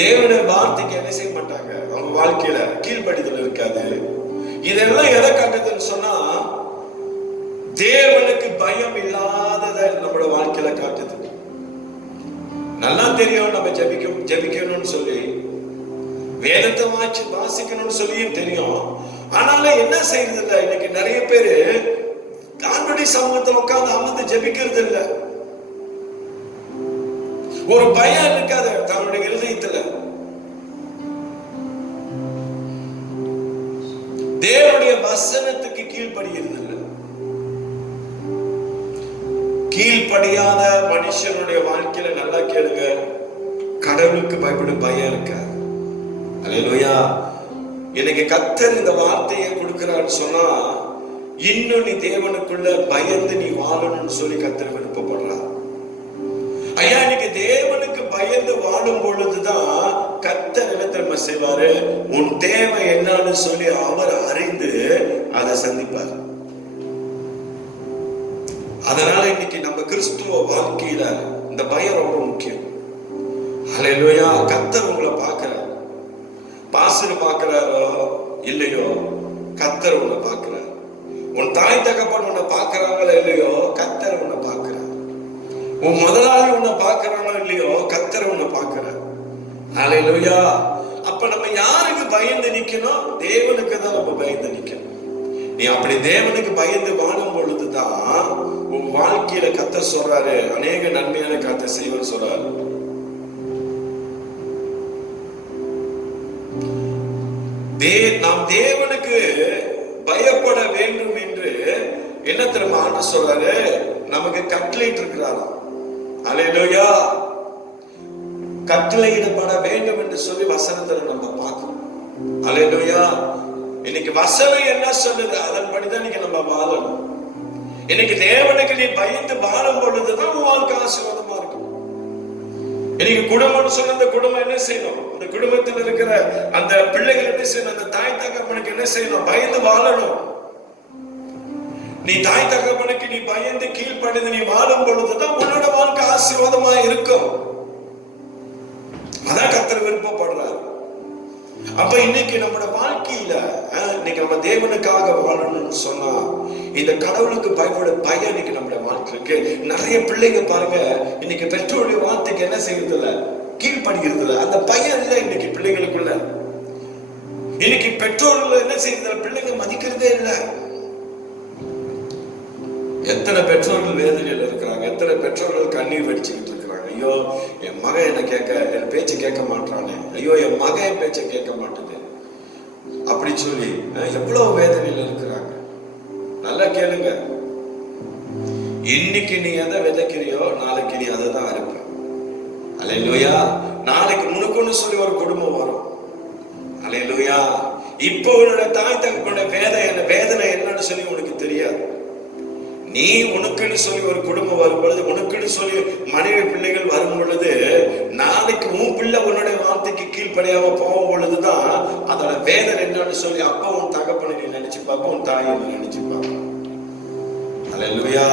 தேவனுடைய வார்த்தைக்கு என்ன செய்ய மாட்டாங்க, அவங்க வாழ்க்கையில கீழ்ப்படிதல் இருக்காது. இதெல்லாம் எதை காட்டுதுன்னு சொன்னா தேவனுக்கு பயம் இல்லாததை நம்மளோட வாழ்க்கையில காட்டுது. நல்லா தெரியும் நம்ம ஜெபிக்கணும்னு சொல்லி, வேதத்தை வாசிக்கணும்னு சொல்லியும் தெரியும். ஆனாலும் என்ன செய்யறது இல்லை. இன்னைக்கு நிறைய பேரு ஆண்டவருடைய சமூகத்தில் உட்கார்ந்து அமர்ந்து ஜெபிக்கிறது இல்லை. ஒரு பயம் இருக்காது தன்னுடைய இருதயத்துல. தேவனுடைய வசனத்துக்கு கீழ்ப்படிகிறது இல்லை. கீழ்ப்படியாத மனுஷனுடைய வாழ்க்கையில நல்லா கேளுங்க, கடவுளுக்கு பயப்படும் பயம் இருக்காது. அல்லேலூயா. இன்னைக்கு கர்த்தர் இந்த வார்த்தையை கொடுக்கிறான்னு சொன்னா, இன்னும் நீ தேவனுக்குள்ள பயந்து நீ வாழணும்னு சொல்லி கர்த்தர் விருப்பப்படுறார். ஐயா, இன்னைக்கு தேவனுக்கு பயந்து வாழும் பொழுதுதான் கர்த்தர் என்ன தெரியுமா செய்வாரு, உன் தேவை என்னன்னு சொல்லி அவர் அறிந்து அதை சந்திப்பார். அதனால இன்னைக்கு நம்ம கிறிஸ்துவ வாழ்க்கையில இந்த பயம் ரொம்ப முக்கியம். அல்லேலூயா. கர்த்தர் உங்களை பார்க்கிறார். பாஸ்டர் பார்க்கிறாரோ இல்லையோ, கர்த்தர் உன்னை பார்க்கிறார். உன் தாய் தகப்பன் உன்னை பார்க்கிறாங்களோ இல்லையோ, கர்த்தர் உன்னை பார்க்கிறார். உன் முதலாளி உன்னை பார்க்கிறானோ இல்லையோ, கர்த்தர் உன்னை பார்க்கிறார். அல்லேலூயா. அப்ப நம்ம யாருக்கு பயந்து நிக்கணும்? தேவனுக்கு தான் நம்ம பயந்து நிக்கணும். நீ அப்படி தேவனுக்கு பயந்து வாழும் பொழுதுதான் உன் வாழ்க்கையில கர்த்தர் சொல்றாரு, அநேக நன்மையான கர்த்தர் செய்வார் சொல்றாரு. நாம் தேவனுக்கு பயப்பட வேண்டும் என்று என்ன தெரியுமா ஆண்டவர் சொல்றாரு, நமக்கு கட்டளையிட்டு இருக்கிறாராம். அல்லேலூயா. கட்டளையிடப்பட வேண்டும் என்று சொல்லி வசனத்துல நம்ம பார்க்கிறோம். அல்லேலூயா. இன்னைக்கு வசனம் என்ன சொல்லுது அதன்படிதான் இன்னைக்கு நம்ம வாழணும். இன்னைக்கு தேவனுக்கு நீ பயந்து வாழும் பொழுதுதான் உன் வாழ்க்கை ஆசீர்வாதமா இருக்கும். இன்னைக்கு குடும்பம்னு சொன்ன அந்த குடும்பம் என்ன செய்யணும், அந்த குடும்பத்தில் இருக்கிற அந்த பிள்ளைகள் என்ன செய்யணும், அந்த தாய் தகப்பனுக்கு என்ன செய்யணும், பயந்து வாழணும். நீ தாய் தகப்பனுக்கு நீ பயந்து கீழ்ப்படிந்து நீ வாழும் பொழுதுதான் உன்னோட வாழ்க்கை ஆசீர்வாதமா இருக்கும். அதான் கர்த்தர் விருப்பப்படுறார். அப்ப இன்னைக்கு நம்மளோட வாழ்க்கையில இன்னைக்கு நம்ம தேவனுக்காக வாழணும்னு சொன்னா இந்த கடவுளுக்கு பயப்பட பயம் இன்னைக்கு நம்மளுடைய வாழ்க்கைக்கு நிறைய பிள்ளைங்க பாருங்க, இன்னைக்கு பெற்றோருடைய வார்த்தைக்கு என்ன செய்யறது இல்ல, கீழ்படுகிறது இல்ல. அந்த பயம் இல்ல இன்னைக்கு பிள்ளைங்களுக்குள்ள. இன்னைக்கு பெற்றோர்கள் என்ன செய்யறது, பிள்ளைங்க மதிக்கிறதே இல்லை. எத்தனை பெற்றோர்கள் வேதனையில் இருக்கிறாங்க, எத்தனை பெற்றோர்கள் கண்ணீர் வெடிச்சுக்கிட்டு இருக்கிறாங்க. ஐயோ என் மகன் என் பேச்சு கேட்க மாட்டானே, ஐயோ என் மகன் என் பேச்சை கேட்க மாட்டேது அப்படி சொல்லி எவ்வளவு வேதனையில் இருக்கிறாங்க. நல்லா கேளுங்க, இன்னைக்கு நீ எதை விதைக்கிறியோ நாளைக்கு நீ அதை தான் இருப்ப. அல்லேலூயா. நாளைக்கு உனக்குன்னு சொல்லி ஒரு குடும்பம் வரும். அல்லேலூயா. இப்போ உன்னோட தாய் தகப்பனுடைய வேதனை என்னன்னு சொல்லி உனக்கு தெரியாது. நீ உனக்குன்னு சொல்லி ஒரு குடும்பம் வரும் பொழுது, உனக்குன்னு சொல்லி மனைவி பிள்ளைகள் வரும் பொழுது, நாளைக்கு உன் பிள்ளை உன்னுடைய வார்த்தைக்கு கீழ்ப்படியாம போகும் பொழுதுதான் அதோட வேதனை என்னன்னு சொல்லி அப்பா உன் தகப்பனை நீ நினைச்சு பார்ப்ப, உன் தாயை நீ நினைச்சு பார்ப்ப. அல்லேலூயா.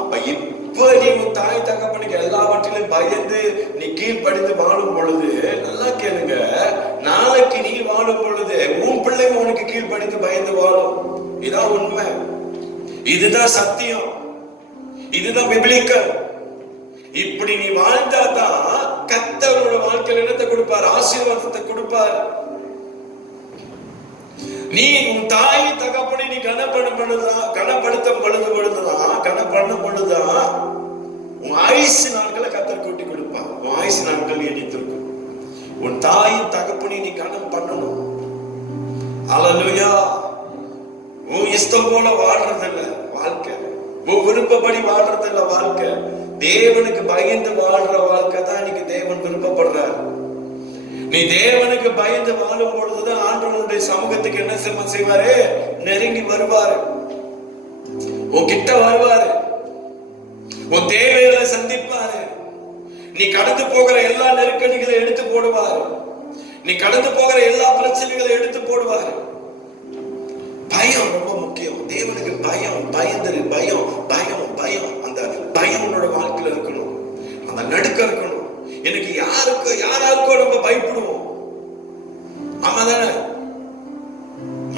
அப்ப இப்ப நீ உன் தாய் தகப்பனுக்கு எல்லாவற்றிலும் பயந்து நீ கீழ்ப்படிந்து வாழும் பொழுது நல்லா கேளுங்க, நாளைக்கு நீ இதுதான் சத்தியம், இதுதான் பிப்ளிக்கல். இப்படி நீ வாழ்ந்தாதான் கர்த்தரோட வாழ்க்கையில் என்னத்தை கொடுப்பார்? ஆசீர்வாதத்தை கொடுப்பார். நீ உன் தாய் தகப்பனை நீ கனப்படுத்தும் பொழுதுதான் உன் ஆயுசு நாட்களை கர்த்தர் கூட்டி கொடுப்பார். உன் ஆயுசு நாட்கள் எண்ணித்திருக்கும். உன் தாயின் தகப்பனை நீ கனம் பண்ணணும். ஹல்லேலூயா. உன் இஷ்டம் போல வாழ்றது இல்ல வாழ்க்கை, உன் விருப்பப்படி வாழ்றது இல்ல வாழ்க்கை. தேவனுக்கு பயந்து வாழ்ற வாழ்க்கை தான் இன்னைக்கு தேவன் விருப்பப்படுறார். நீ தேவனுக்கு பயந்து வாழும் பொழுதுதான் ஆண்டவனுடைய சமூகத்துக்கு என்ன செய்வாரு? நெருங்கி வருவாரு, உன் கிட்ட வருவாரு, உன் தேவைகளை சந்திப்பாரு. நீ கடந்து போகிற எல்லா நெருக்கடிகளை எடுத்து போடுவாரு. நீ கடந்து போகிற எல்லா பிரச்சனைகளை எடுத்து போடுவாரு. பயம் ரொம்ப முக்கியம். தேவனுக்கு பயம், பயந்துரு, பயம் பயம் பயம். அந்த பயம் உன்னோட வாழ்க்கையில இருக்கணும், அந்த நடுக்கம் இருக்கணும். எனக்கு யாராருக்கோ நம்ம பயப்படுவோம். ஆமா தானே?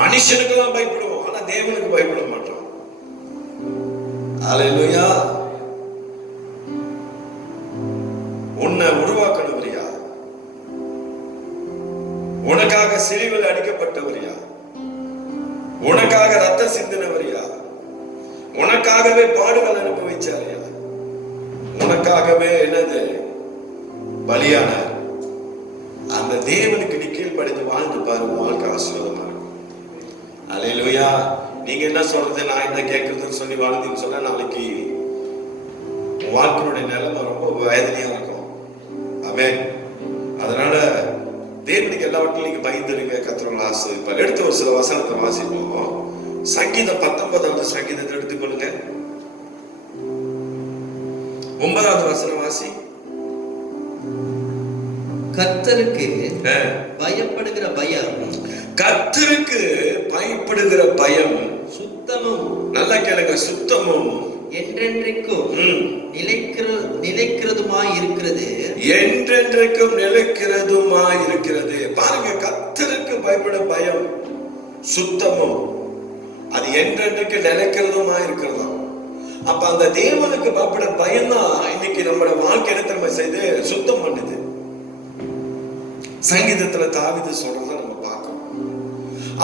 மனுஷனுக்கு தான் பயப்படுவோம், ஆனா தேவனுக்கு பயப்பட மாட்டோம். ஹல்லேலூயா. உன்னை உருவாக்கணவர் யார்? உனக்காக சிலுவையில் அடிக்கப்பட்டவர் யார்? உனக்காக ரத்த சிந்தினவர் யார்? உனக்காகவே பாடுகள் அனுபவிச்சார் யார்? உனக்காகவே என்னது பலியான அந்த தேவனுக்கு நீ கீழ்ப்படிந்து வாழ்ந்து பாரு, வாழ்க்கை ஆசீர்வாதமா இருக்கும். ஹல்லேலூயா. நீங்க என்ன சொல்றது, நான் என்ன கேட்கறதுன்னு சொல்லி வாழ்ந்தீங்கன்னு சொன்னா நாளைக்கு வாழ்க்கையுடைய நிலைமை ரொம்ப வேதனையா இருக்கும். ஆமென். அதனால தேவனுக்கு எல்லாவற்றிலும் நீங்க பயந்துருங்க, கர்த்தரோட ஆசீர்வதிப்பார். எடுத்து ஒரு சில வசனத்தை வாசிப்போம். சங்கீதம் 19வது சங்கீதத்தை எடுத்துக்கொள்ளுங்க. 9வது வசனம் வாசி. கர்த்தருக்கு பயப்படுகிற பயம், கர்த்தருக்கு பயப்படுகிற பயம் சுத்தமும், நல்லா கேளுங்க, சுத்தமும் என்றென்றைக்கும் நிலைக்கிறதுமாய் இருக்கிறது. என்றென்றைக்கும் நிலைக்கிறதுமாய் இருக்கிறது. பாருங்க, கர்த்தருக்கு பயப்பட பயம் சுத்தமும், அது என்றென்றைக்கு நிலைக்கிறதுமாய் இருக்கிறதா. அப்ப அந்த தேவனுக்கு பயப்பட பயம் தான் இன்னைக்கு நம்மளோட வாழ்க்கை என்ன செய்து சுத்தம் பண்ணுது. சங்கீதத்துல தாவீது சொல்றத நம்ம பார்க்கிறோம்.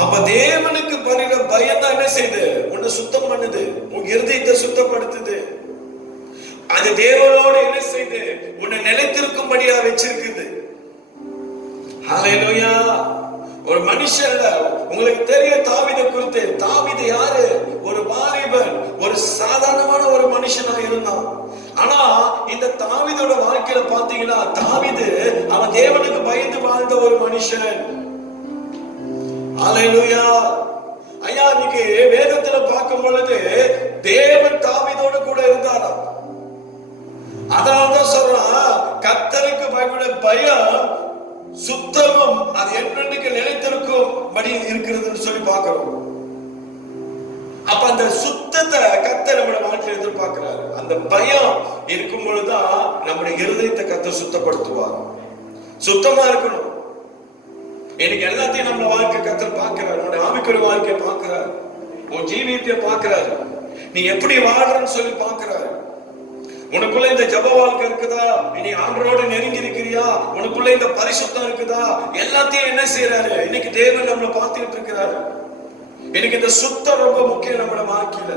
அப்ப தேவனுக்கு பரிற பயம் தான் என்ன செய்யுது? உன்னை சுத்தம் பண்ணுது, உன் இருதயத்தை சுத்தப்படுத்துது. அது தேவனோட என்ன செய்யுது? உன்னை நிலைத்திருக்கும்படியா வச்சிருக்குது. ஹல்லேலூயா. ஒரு மனுஷன் உங்களுக்கு தெரியும் தாவீதை குறித்து. தாவீது யாரு? ஒரு வாலிபன், ஒரு சாதாரணமான ஒரு மனுஷனா இருந்தான். ஆனா இந்த தாவீதோட வாழ்க்கையில பாத்தீங்கன்னா, தாவீது அவன் தேவனுக்கு பயந்து வாழ்ந்த ஒரு மனுஷன். ஹல்லேலூயா. ஐயா, இன்னைக்கு வேதத்துல பார்க்கும் பொழுது தேவன் தாவீதோட கூட இருந்தாராம். அதனால்தான் சொல்றான், கர்த்தருக்கு பயப்பட பயம் சுத்தமும், அது என்றென்றைக்கு நிலைத்திருக்கும் படி இருக்கிறதுன்னு சொல்லி பார்க்கிறோம். அப்ப அந்த சுத்தத்தை கர்த்தர் நம்முடைய வாழ்க்கையில் எதிர்பார்க்கிறார். அந்த பயம் இருக்கும் பொழுதுதான் நம்முடைய இருதயத்தை கர்த்தர் சுத்தப்படுத்துவார். சுத்தமா இருக்கணும். எனக்கு எல்லாத்தையும் நம்ம வாழ்க்கை கர்த்தர் பார்க்கிறார். நம்முடைய ஆவிக்குரிய வாழ்க்கையை பார்க்கிறார், உன் ஜீவியத்தை பார்க்கிறார், நீ எப்படி வாழ்றன்னு சொல்லி பார்க்கிறார். உனக்குள்ள இந்த ஜப வாழ்க்கை இருக்குதா? நீ ஆண்டவரோடு நெருங்கி இருக்கிறியா? உனக்குள்ள இந்த பரிசுத்தம் இருக்குதா? எல்லாத்தையும் என்ன செய்யறாரு? இன்னைக்கு தேவன் நம்மளை பார்த்துட்டு இருக்கிறாரு. எனக்கு இந்த சுத்தம் ரொம்ப முக்கியம். நம்மளோட வாழ்க்கையில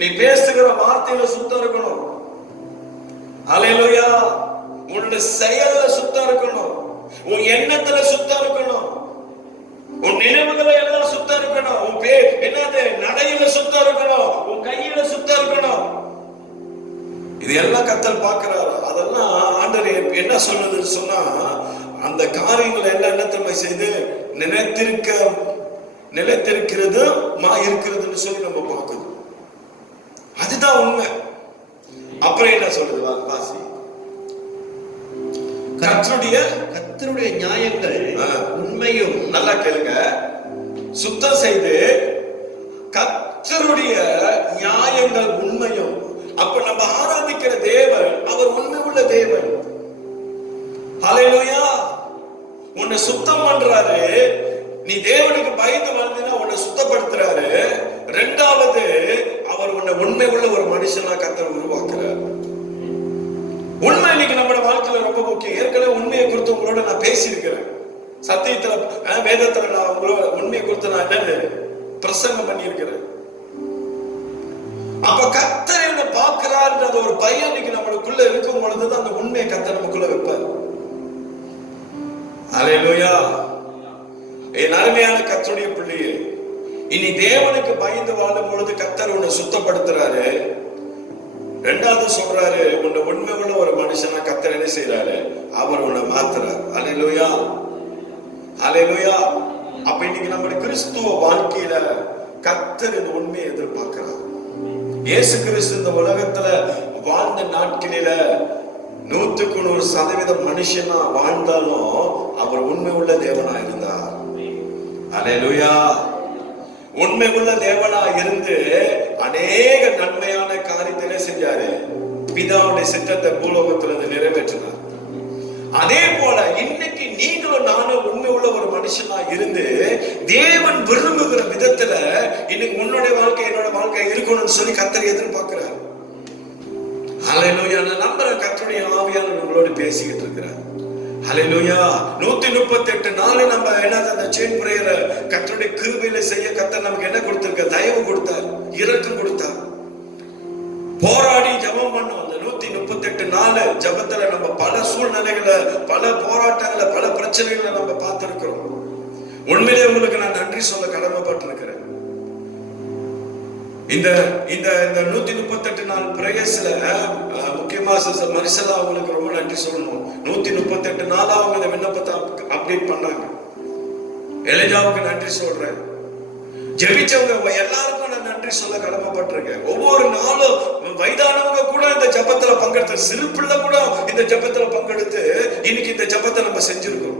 நீ பேசுகிற வார்த்தையில சுத்தம் இருக்கணும். ஹல்லேலூயா. உன்னுடைய செயல்ல சுத்தம் இருக்கணும், உன் எண்ணத்துல சுத்தம் இருக்கணும், உன் நினைவுகளை எல்லாம் சுத்தம் இருக்கணும், உன் என்னது நடையில சுத்தம் இருக்கணும், உன் கையில சுத்தம் இருக்கணும். இது எல்லாம் கர்த்தர் பார்க்கிறாரு. அதெல்லாம் ஆண்டவர் என்ன சொல்லுதுன்னு சொன்னா, அந்த காரியங்கள் எல்லாம் என்ன செய்து நிலைத்திருக்கிறது இருக்கிறதுன்னு சொல்லி நம்ம பார்க்கணும். அதுதான் உண்மை. அப்புறம் என்ன சொல்றது வாசி? கர்த்தருடைய நியாயங்கள் உண்மையும். நல்லா கேளுங்க, சுத்தம் செய்து கர்த்தருடைய நியாயங்கள் உண்மையும். அப்ப நம்ம ஆராதிக்கிற தேவன் அவர் உண்மை உள்ள தேவன். ஹல்லேலூயா. உன்னை சுத்தம் பண்றாரு. நீ தேவனுக்கு பயந்து வாழ்ந்தீங்கன்னா உன்னை சுத்தப்படுத்துறாரு. இரண்டாவது, அவர் அவர் உன்னை உண்மை உள்ள ஒரு மனுஷனா கர்த்தர் உருவாக்குறார். உண்மை இன்னைக்கு நம்மளோட வாழ்க்கையில ரொம்ப முக்கியம். ஏற்கனவே உண்மையை குறித்து உங்களோட நான் பேசியிருக்கிறேன். சத்தியத்துல வேதத்துல நான் உங்களோட உண்மையை குறித்து நான் என்னது பிரசங்கம் பண்ணியிருக்கிறேன். அப்ப கர்த்தர் என்ன பார்க்கிறார்ன்றது ஒரு பையன் இன்னைக்கு நம்மளுக்குள்ள இருக்கும் பொழுதுதான் அந்த உண்மையை கர்த்தர் நமக்குள்ள வைப்பார். அல்லேலூயா. என் அருமையான கர்த்தருடைய பிள்ளையே, இனி தேவனுக்கு பயந்து வாழும் பொழுது கர்த்தர் உன்னை சுத்தப்படுத்துறாரு. ரெண்டாவது சொல்றாரு, உன்னை உண்மை உள்ள ஒரு மனுஷனா கர்த்தர் என்ன செய்யறாரு, அவர் உன்னை மாத்துறாரு. அல்லேலூயா, அல்லேலூயா. அப்ப இன்னைக்கு நம்முடைய கிறிஸ்துவ வாழ்க்கையில கர்த்தர் இந்த உண்மையை எதிர்பார்க்கிறார். இயேசு கிறிஸ்து இந்த உலகத்துல வாழ்ந்த நாட்களில 100% மனுஷனா வாழ்ந்தாலும் அவர் உண்மை உள்ள தேவனா இருந்தார். அல்லேலூயா. உண்மை உள்ள தேவனா இருந்து அநேக நன்மையான காரியத்தை செஞ்சாரு. பிதாவுடைய சித்தத்தை பூலோகத்துல நிறைவேற்றினார். அதே போல இன்னைக்கு நீங்களும் நானும் உண்மை உள்ள ஒரு மனுஷனா இருந்து தேவன் விரும்புகிற விதத்துல இன்னைக்கு உன்னுடைய வாழ்க்கை என்னோட வாழ்க்கை இருக்கணும்னு சொல்லி கர்த்தர் எதிர்பார்க்கிறார். ஹல்லேலூயா. நான் நம்புறேன் கர்த்தருடைய ஆவியானவர் உங்களோடு பேசிக்கிட்டு இருக்கிறார். ஹல்லேலூயா. 138 நாள் நம்ம என்ன அந்த செயின் பிரேயரை கர்த்தருடைய கிருபையில செய்ய கர்த்தர் நமக்கு என்ன கொடுத்திருக்கார், தயவு கொடுத்தார், இரக்கம் கொடுத்தார். போராடி ஜெபம் பண்ணோம். அந்த 138 நாள் ஜெபத்துல நம்ம பல சூழ்நிலைகளை, பல போராட்டங்களை, பல பிரச்சனைகளை நம்ம பார்த்திருக்கிறோம். உண்மையிலே உங்களுக்கு நான் நன்றி சொல்ல கடமைப்பட்டிருக்கிறேன். இந்த இந்த 138 நாள் பிரேயர்ஸ்ல முக்கியமா சிஸ்டர் மரிசலா அவங்களுக்கு ரொம்ப நன்றி சொல்லணும். 138 நாளா அவங்க இந்த விண்ணப்பத்தை அப்டேட் பண்ணாங்க. எலிஜாவுக்கு நன்றி சொல்றேன். ஜெபிச்சவங்க எல்லாருக்கும் நான் நன்றி சொல்ல கடமைப்பட்டிருக்கேன். ஒவ்வொரு நாளும் வயதானவங்க கூட இந்த ஜெபத்துல பங்கெடுத்து, சிறு பிள்ளை கூட இந்த ஜெபத்துல பங்கெடுத்து இன்னைக்கு இந்த ஜெபத்தை நம்ம செஞ்சிருக்கோம்.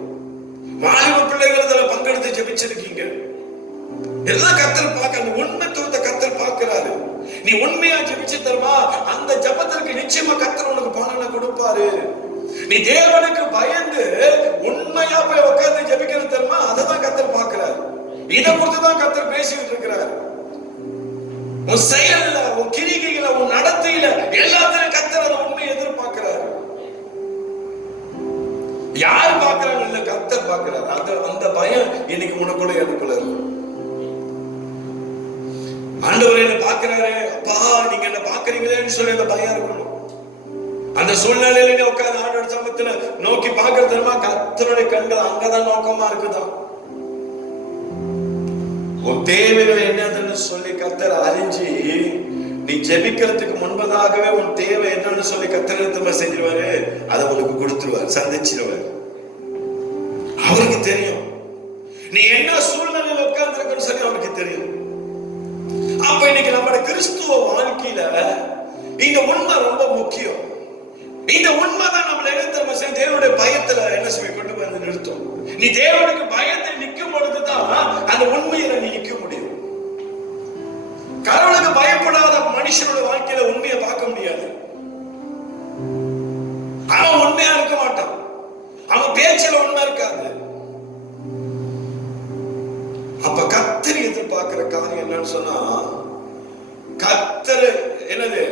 வாலிப பிள்ளைகள் இதுல பங்கெடுத்து ஜெபிச்சிருக்கீங்க. எல்லாம் கர்த்தர் பார்க்க, அந்த உண்மைத்துவத்தை கர்த்தர் பார்க்கிறாரு. நீ உண்மையா ஜெபிச்சு தருமா, அந்த ஜெபத்திற்கு நிச்சயமா கர்த்தர் உனக்கு பலனை கொடுப்பாரு. நீ தேவனுக்கு பயந்து உண்மையா போய் உட்கார்ந்து ஜெபிக்கிறது தருமா, அததான் கர்த்தர் பார்க்கிறாரு. இதை குறித்துதான் கர்த்தர் பேசிட்டு இருக்கிறார். உன் செயல்ல, உன் கிரிகையில, உன் நடத்தையில எல்லாத்திலும் கர்த்தர் அந்த உண்மையை எதிர்பார்க்கிறார். யார் பார்க்கிறாங்க இல்ல, கர்த்தர் பார்க்கிறார். அந்த பயம் இன்னைக்கு உனக்குள்ள எனக்குள்ள இருக்கு. ஆண்டவர் என்ன பார்க்கிறாரு, அப்பா நீங்க என்ன பார்க்கறீங்களேன்னு சொல்லி அந்த பயம் இருக்கணும். அந்த சூழ்நிலையில நீ உட்கார்ந்து ஆண்டவர் சமூகத்துல நோக்கி பார்க்கறது தெரியுமா, கர்த்தருடைய கண்கள் அங்கதான் நோக்கமா இருக்குதான். உன் தேவைகள் என்னதுன்னு சொல்லி கர்த்தர் அறிஞ்சு நீ ஜெபிக்கிறதுக்கு முன்பதாகவே உன் தேவை என்னன்னு சொல்லி கர்த்தர் செஞ்சிருவாரு. அதை உனக்கு கொடுத்துருவார், சந்திச்சிருவார். அவருக்கு தெரியும் நீ என்ன சூழ்நிலையில உட்கார்ந்து இருக்கன்னு சொல்லி அவருக்கு தெரியும். அப்ப இன்னைக்கு நம்ம கிறிஸ்துவ வாழ்க்கையில இந்த உண்மை ரொம்ப முக்கியம். இந்த உண்மைதான் நம்மள எடுத்து தேவனுடைய பயத்துல என்ன சொல்லி கொண்டு வந்து நிறுத்தும். நீ தேவனுக்கு பயத்தை நிற்கும் பொழுதுதான் அந்த உண்மையில நீ நிற்க முடியும். கடவுளுக்கு பயப்படாத மனுஷனோட வாழ்க்கையில உண்மையை பார்க்க முடியாது. அவன் உண்மையா இருக்க மாட்டான். அவன் பேச்சுல உண்மை இருக்காது. அப்ப கர்த்தர் எதிர்பார்க்கிற காரியம் என்னன்னு சொன்னா, கர்த்தர் என்னது,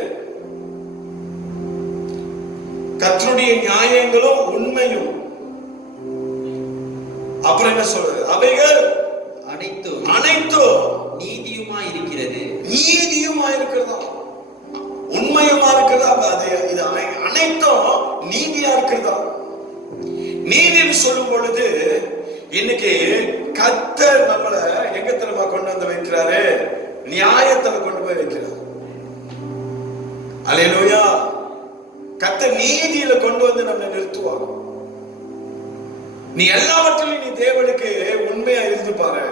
கர்த்தருடைய நியாயங்களும் உண்மையும். அப்புறம் என்ன சொல்றது, அவைகள் அனைத்தும் நீதியுமா இருக்கிறது. நீதியுமா இருக்கிறதா, உண்மையுமா இருக்கிறதா, இது அனைத்தும் நீதியா இருக்கிறதா. நீதின்னு சொல்லும் பொழுது இன்னைக்கு கர்த்தர் நம்மள எங்க தெரியுமா கொண்டு வந்து வைக்கிறாரு, நியாயத்துல கொண்டு போய் வைக்கிறார். அல்லேலூயா. கர்த்தர் நீதியில கொண்டு வந்து நம்மளை நிறுத்துவார். நீ எல்லாவற்றிலும் நீ தேவனுக்கு உண்மையா இருந்து பாரு,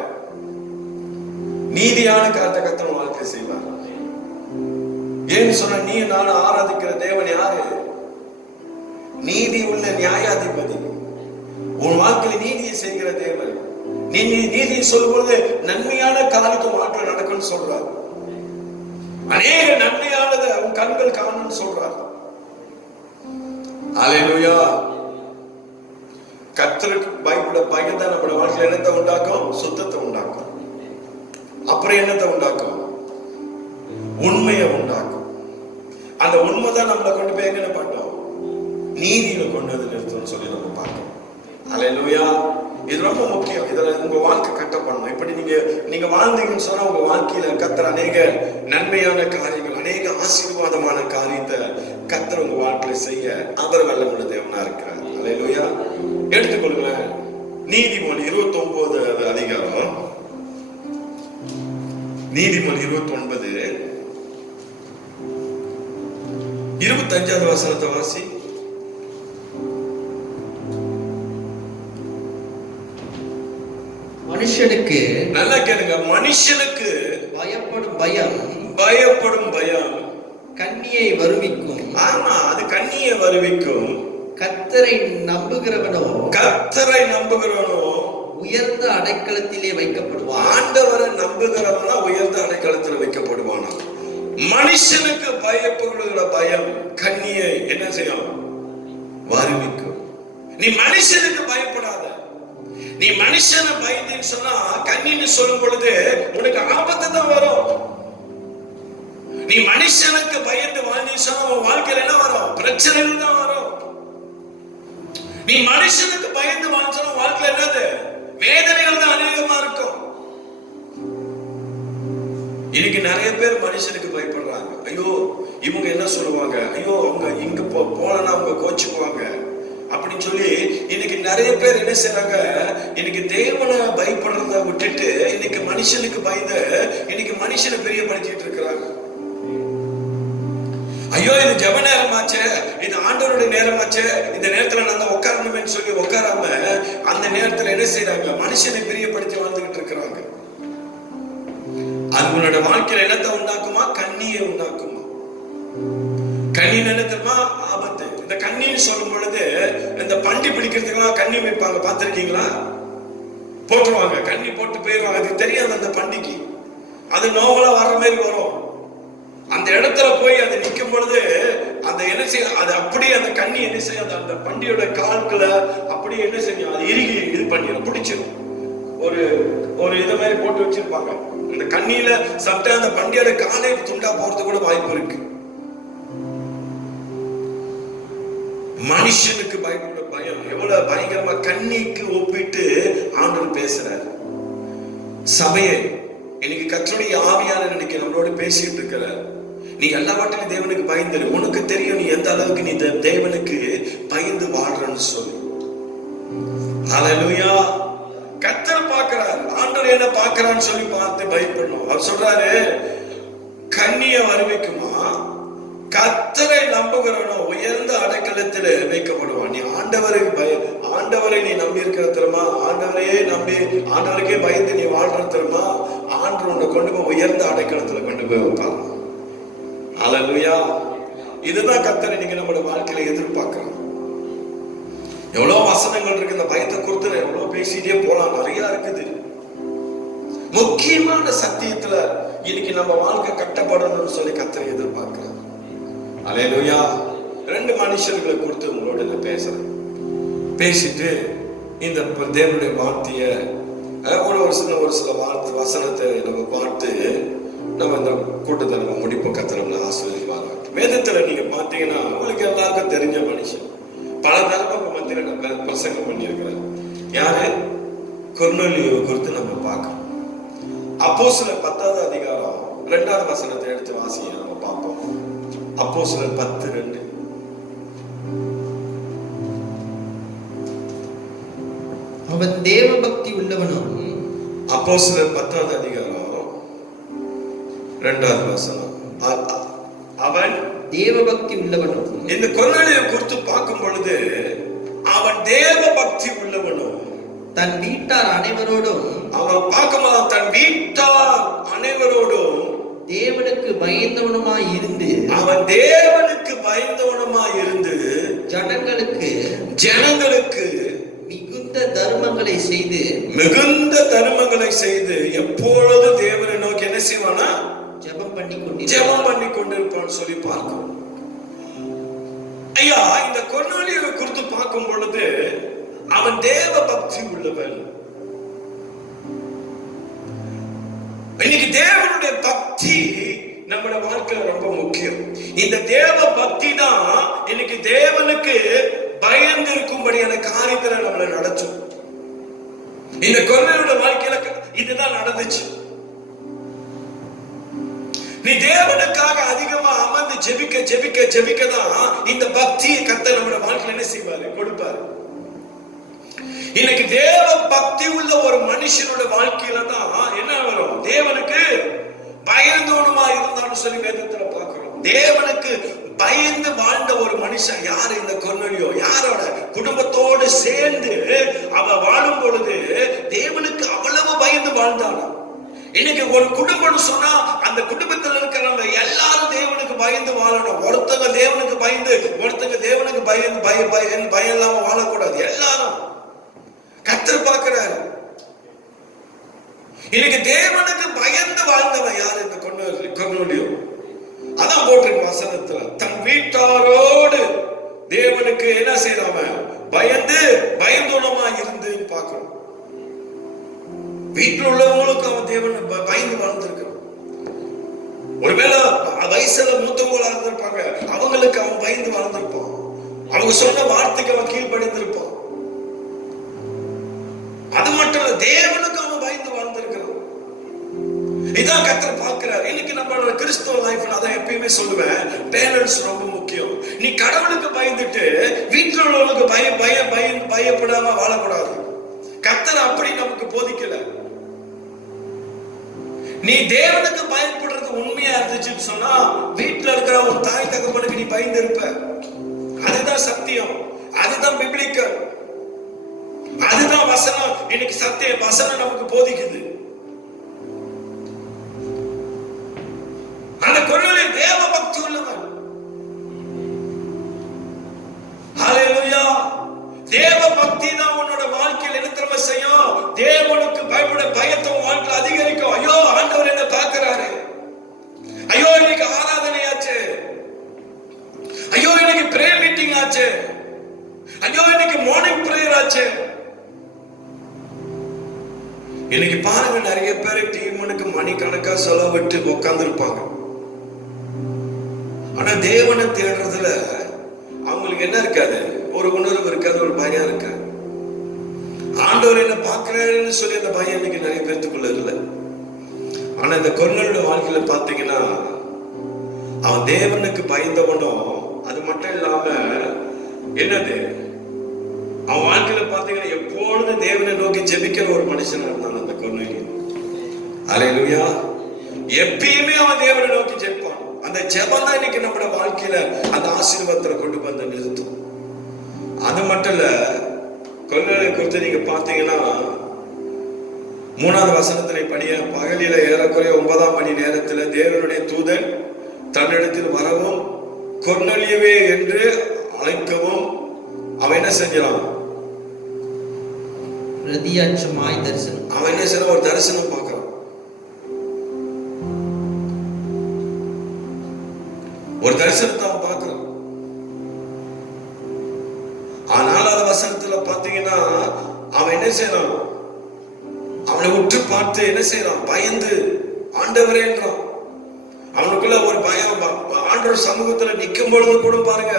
நீதியான காரியத்தை கர்த்தர் வாழ்க்கை செய்வார். ஏன்னு சொன்ன, நீ நானும் ஆராதிக்கிற தேவன் யாரு, நீதி உள்ள நியாயாதிபதி. உன் வாழ்க்கையில நீதியை செய்கிற தேவன். நீ நீதியை சொல்லும் பொழுது நன்மையான காரியத்தை மாற்றம் நடக்கும்னு சொல்றார். அநேக நன்மையானதை உன் கண்கள் காணும்னு சொல்றார். அல்லேலூயா. கர்த்தருக்கு பயப்பட பயந்தான் நம்மளோட வாழ்க்கையில என்னத்தை உண்டாக்கும், சுத்தத்தை உண்டாக்கும். அப்புறம் என்னத்தை உண்டாக்கும், உண்மையை உண்டாக்கும். அந்த உண்மைதான் நம்மளை கொண்டு போய் எங்க பார்த்தோம், நீதியில கொண்டு வந்து நிறுத்தணும்னு சொல்லி நம்ம பார்க்கணும். அல்லேலூயா. இது ரொம்ப முக்கியம். இதுல உங்க வாழ்க்கை கட்டப்படணும். இப்படி நீங்க வாழ்ந்தீங்கன்னு சொன்னா உங்க வாழ்க்கையில கர்த்தர் அநேக நன்மையான காரியங்கள், அநேக ஆசீர்வாதமான காரியத்தை கர்த்தர் உங்க வாழ்க்கையில செய்ய அவர் வல்லமுள்ள தேவனா இருக்கிறார். அல்லேலூயா. எடுத்துக்கொள்ளுங்க நீதிமொழி 29 அதிகாரம், நீதிமொழி 29 25வது வசனத்தை வாசி. மனுஷனுக்கு, நல்லா கேளுங்க, மனுஷனுக்கு பயப்படும் பயம் கண்ணியை வருவிக்கும். ஆமா, அது கண்ணியை வருவிக்கும். கர்த்தரை நம்புகிறவனோ உயர்ந்த அடைக்கலத்திலே வைக்கப்படுவான். ஆண்டவரை நம்புகிறவனா உயர்ந்த அடைக்கலத்தில் வைக்கப்படுவானா. மனுஷனுக்கு பயப்படுகிற பயம் கண்ணியை என்ன செய்யும், வருவிக்கும். நீ மனுஷனுக்கு பயப்படாத. நீ மனுஷனை பயந்துன்னு சொன்னா கண்ணின்னு சொல்லும் பொழுது உனக்கு ஆபத்து தான் வரும். நீ மனுஷனுக்கு பயந்து வாழ்ந்து சொன்னா உன் வாழ்க்கையில என்ன வரும், பிரச்சனைகள் தான் வரும். நீ மனுஷனுக்கு பயந்து வாழ்ந்து சொன்னா வாழ்க்கையில என்னது, வேதனைகள் தான் அநேகமா இருக்கும். இன்னைக்கு நிறைய பேர் மனுஷனுக்கு பயப்படுறாங்க. ஐயோ இவங்க என்ன சொல்லுவாங்க, ஐயோ அவங்க இங்க போனா அவங்க கோச்சுக்குவாங்க அப்படின்னு சொல்லி இன்னைக்கு நிறைய பேர் என்ன செய்றாங்க, இன்னைக்கு தேவனை பயப்படுறத விட்டுட்டு இன்னைக்கு மனுஷனுக்கு பயந்து இன்னைக்கு மனுஷனை பிரியப்படுத்திட்டு இருக்கிறாங்க. ஐயோ இது ஜெப நேரமாச்சு, இது ஆண்டவருடைய நேரமாச்சு, இந்த நேரத்துல நாங்க உட்காரணும்னு சொல்லி உட்காராம அந்த நேரத்துல என்ன செய்யறாங்க, மனுஷனை பிரியப்படுத்தி வாழ்ந்துகிட்டு இருக்கிறாங்க. அது உன்னோட வாழ்க்கையில என்னத்தை உண்டாக்குமா, கண்ணியை உண்டாக்குமா. கண்ணி நினைத்தமா ஆபத்து. இந்த கண்ணின்னு சொல்லும் பொழுது இந்த பண்டி பிடிக்கிறதுக்கெல்லாம் கண்ணி வைப்பாங்க, பார்த்திருக்கீங்களா? போட்டுருவாங்க, கண்ணி போட்டு போயிடுவாங்க. அது தெரியாது அந்த பண்டிக்கு, அது நோவலா வர்ற மாதிரி வரும். அந்த இடத்துல போய் அது நிற்கும் பொழுது அந்த என்ன செய்ய, அது அப்படியே அந்த கண்ணி என்ன செய்யும், அந்த பண்டியோட கால்களை அப்படியே என்ன செய்யும், அது இறுகி இது பண்ணிடும், பிடிச்சிடும். ஒரு இதை மாதிரி போட்டு வச்சிருப்பாங்க. இந்த கண்ணியில சட்டை அந்த பண்டியோட காலை துண்டா போறது கூட வாய்ப்பு இருக்கு. மனுஷனுக்கு பயப்படுற பயம் எவ்வளவு பயங்கரமா கண்ணிக்கு ஒப்பிட்டு ஆண்டவர் பேசுறாரு. சபையை இன்னைக்கு கர்த்தருடைய ஆவியானவர் இன்னைக்கு நம்மளோட பேசிட்டு இருக்கிறார். நீ எல்லாவற்றிலும் தேவனுக்கு பயந்துரு. உனக்கு தெரியும் நீ எந்த அளவுக்கு நீ தேவனுக்கு பயந்து வாழ்றன்னு சொல்லி. ஹல்லேலூயா. கர்த்தர் பார்க்கிறார், ஆண்டவர் என்ன பார்க்கிறான்னு சொல்லி பார்த்து பயப்படணும். அவர் சொல்றாரு, கண்ணியை வருவிக்குமா, கர்த்தரை நம்புகிறவனோ உயர்ந்த அடைக்கலத்தில் வைக்கப்படுவான். நீ ஆண்டவரை நீ நம்பி இருக்கிற தெரியுமா, ஆண்டவரையே நம்பி ஆண்டவருக்கே பயந்து நீ வாழ்ற தெரியுமா, ஆண்டவர் உன்னை கொண்டு போய் உயர்ந்த அடைக்கலத்துல கொண்டு போய் வைப்பாங்க. ஹல்லேலூயா. இதுதான் கர்த்தர் இன்னைக்கு நம்மளோட வாழ்க்கையில எதிர்பார்க்கிறோம். எவ்வளவு வசனங்கள் இருக்கு, இந்த பயத்தை குறித்து எவ்வளவு பேசிட்டே போலாம், நிறைய இருக்குது. முக்கியமான சத்தியத்துல இன்னைக்கு நம்ம வாழ்க்கை கட்டப்படணும்னு சொல்லி கர்த்தர் எதிர்பார்க்கிறார். அல்லேலூயா. 2 மனுஷர்களை குறித்து உங்களோட நான் பேசுறேன். பேசிட்டு இந்த தேவனுடைய வார்த்தைய ஒரு சில வார்த்தை வசனத்தை நம்ம பார்த்து நம்ம இந்த கூட்டத்தை நம்ம முடிப்போம். கர்த்தர் நம்மளை ஆசீர்வதிப்பாங்க. வேதத்துல நீங்க பாத்தீங்கன்னா உங்களுக்கு எல்லாருக்கும் தெரிஞ்ச மனுஷன், பல தரப்பு மத்தியில நான் பிரசங்கம் பண்ணியிருக்கிறேன். யாரு? கொர்நேலியுவை குறித்து நம்ம பார்க்கணும். அப்போஸ்தலர் 10வது அதிகாரம் 2வது வசனத்தை எடுத்து வாசிங்க, நம்ம பார்ப்போம். அப்போஸ்தலர் 10:2. அவன் தேவ பக்தி உள்ளவனும். அப்போஸ்தலர் 10வது அதிகாரம் 2வது வசனம். அவன் தேவ பக்தி உள்ளவனும். இந்த கொர்நேலியுவை குறித்து பார்க்கும் பொழுது அவன் தேவ பக்தி உள்ளவனும், தன் வீட்டார் அனைவரோடும், அவன் பார்க்கும்போது தன் வீட்டார் அனைவரோடும் தேவனுக்கு பயந்தவனுமாய் இருந்து, அவன் தேவனுக்கு பயந்தவனுமாய் இருந்து ஜனங்களுக்கு மிகுந்த தர்மங்களை செய்து எப்பொழுது தேவனை நோக்கி என்ன செய்வானா, ஜெபம் பண்ணி கொண்டிருப்பான்னு சொல்லி பார்க்கும். ஐயா, இந்த கொர்நேலியுவை குறித்து பார்க்கும் பொழுது அவன் தேவ பக்தி உள்ளவன். இன்னைக்கு தேவனுடைய பக்தி நம்மளோட வாழ்க்கையில ரொம்ப முக்கியம். இந்த தேவ பக்தி தான் இன்னைக்கு தேவனுக்கு பயந்து இருக்கும்படியான காரியத்துல நம்மளை நடத்தும். இந்த கொர்நேலியோட வாழ்க்கையில இதுதான் நடந்துச்சு. நீ தேவனுக்காக அதிகமா அமர்ந்து ஜெபிக்க ஜெபிக்க ஜெபிக்க தான் இந்த பக்தியை கர்த்தர் நம்மளோட வாழ்க்கையில என்ன செய்வாரு, கொடுப்பாரு. இன்னைக்கு தேவ பக்தி உள்ள ஒரு மனுஷனோட வாழ்க்கையில தான் என்ன வரும், தேவனுக்கு பயந்தோனுமா இருந்தான்னு சொல்லி வேதத்துல பார்க்கிறோம். தேவனுக்கு பயந்து வாழ்ந்த ஒரு மனுஷன் யாரு, இந்த கொர்நேலியோ. யாரோட குடும்பத்தோடு சேர்ந்து அவ வாழும் பொழுது தேவனுக்கு அவ்வளவு பயந்து வாழ்ந்தானா. இன்னைக்கு ஒரு குடும்பம் சொன்னா அந்த குடும்பத்தில் இருக்கிறவங்க எல்லாரும் தேவனுக்கு பயந்து வாழணும். ஒருத்தங்க தேவனுக்கு பயந்து, ஒருத்தங்க தேவனுக்கு பயந்து பயம் இல்லாம வாழக்கூடாது. எல்லாரும் கர்த்தர் பார்க்கிறாரு. இன்னைக்கு தேவனுக்கு பயந்து வாழ்ந்தவன் யாரு, இந்த கொர்நேலியோ. அதான் போட்டிருக்கு வசனத்துல, தன் வீட்டாரோடு தேவனுக்கு என்ன செய்யறாம பயந்து பயந்துணமா இருந்து பார்க்கிறோம். வீட்டில் உள்ளவங்களுக்கு அவன் தேவன் பயந்து வாழ்ந்திருக்கான். ஒருவேளை வயசுல மூத்தவங்களா இருந்திருப்பாங்க, அவங்களுக்கு அவன் பயந்து வாழ்ந்திருப்பான். அவங்க சொன்ன வார்த்தைக்கு அவன் கீழ்ப்படிந்திருப்பான். அது மட்டும் இல்ல, தேவனுக்கு அவன் பயந்து வாழ்ந்திருக்கிறான். இதான் கர்த்தர் பார்க்கிறார். இன்னைக்கு நம்மளோட கிறிஸ்துவ லைஃப்ல அதான் எப்பயுமே சொல்லுவேன், பேலன்ஸ் ரொம்ப முக்கியம். நீ கடவுளுக்கு பயந்துட்டு வீட்டில் உள்ளவங்களுக்கு பயப்படாம வாழக்கூடாது. கர்த்தர் அப்படி நமக்கு போதிக்கல. நீ தேவனுக்கு பயப்படுறது உண்மையா இருந்துச்சுன்னு சொன்னா வீட்டுல இருக்கிற ஒரு தாய் தகப்பனுக்கு நீ பயந்து இருப்ப. அதுதான் சத்தியம், அதுதான் பிப்ளிக்கல், அதுதான் வசனம். இன்னைக்கு சத்திய வசனம் நமக்கு போதிக்குது. அந்த கொர்நேலியோ தேவ பக்தி உள்ளவன். ஹல்லேலூயா. தேவ பக்தி தான் உன்னோட வாழ்க்கையில் என்ன திறமை செய்யும், தேவனுக்கு பயப்பட பயத்தை வாழ்க்கையில் அதிகரிக்கும். ஐயோ ஆண்டவர் என்ன பார்க்கிறாரு, ஐயோ இன்னைக்கு ஆராதனை ஆச்சு, ஐயோ இன்னைக்கு பிரேயர் மீட்டிங் ஆச்சு, ஐயோ இன்னைக்கு மார்னிங் பிரேயர் ஆச்சு. இன்னைக்கு பாருங்க, நிறைய பேர் டீமுக்கு மணிக்கணக்கா செலவிட்டு உட்கார்ந்து இருப்பாங்க. ஆனா தேவனை தேடுறதுல அவங்களுக்கு என்ன இருக்காது, ஒரு உணர்வு இருக்காது, ஒரு பயம் இருக்காது. ஆண்டவர் என்ன பார்க்கிறாருன்னு சொல்லி அந்த பயம் இன்னைக்கு நிறைய பேர்த்துக்குள்ள இல்லை. ஆனா இந்த கொர்நேலியோட வாழ்க்கையில பாத்தீங்கன்னா அவன் தேவனுக்கு பயந்தவனும், அது மட்டும் இல்லாம என்னது, அவன் வாழ்க்கையில பாத்தீங்கன்னா எப்பொழுதும் தேவனை நோக்கி ஜெபிக்கிற ஒரு மனுஷனா இருந்தான் அந்த கொர்நேலியோ. ஹல்லேலூயா. எப்பயுமே அவன் தேவனை நோக்கி ஜெபிப்பான். அந்த ஜெபம் தான் இன்னைக்கு நம்மளோட வாழ்க்கையில அந்த ஆசீர்வாதத்தை கொண்டு வந்து நிறுத்தும். அது மட்டும் இல்ல, கொர்நேலியோ குறித்து நீங்க பாத்தீங்கன்னா 3வது வசனத்திலே படிய, பகலில ஏறக்குறைய 9ஆம் மணி நேரத்துல தேவனுடைய தூதன் தன்னிடத்தில் வரவும் கொர்நேலியோவே என்று அழைக்கவும் அவன் என்ன செஞ்சான், பிரதியட்சமாய் தரிசனம். அவன் என்ன செய்ய, ஒரு தரிசனம் பார்க்கிறான். ஒரு தரிசனத்தை அவன் பார்க்கிறான். ஆனால் அந்த வசனத்துல பாத்தீங்கன்னா அவன் என்ன செய்யறான், அவனை உற்று பார்த்து என்ன செய்யறான், பயந்து ஆண்டவரேன்றான். அவனுக்குள்ள ஒரு பயம். ஆண்டவர் சமூகத்துல நிக்கும் பொழுது கூட பாருங்க,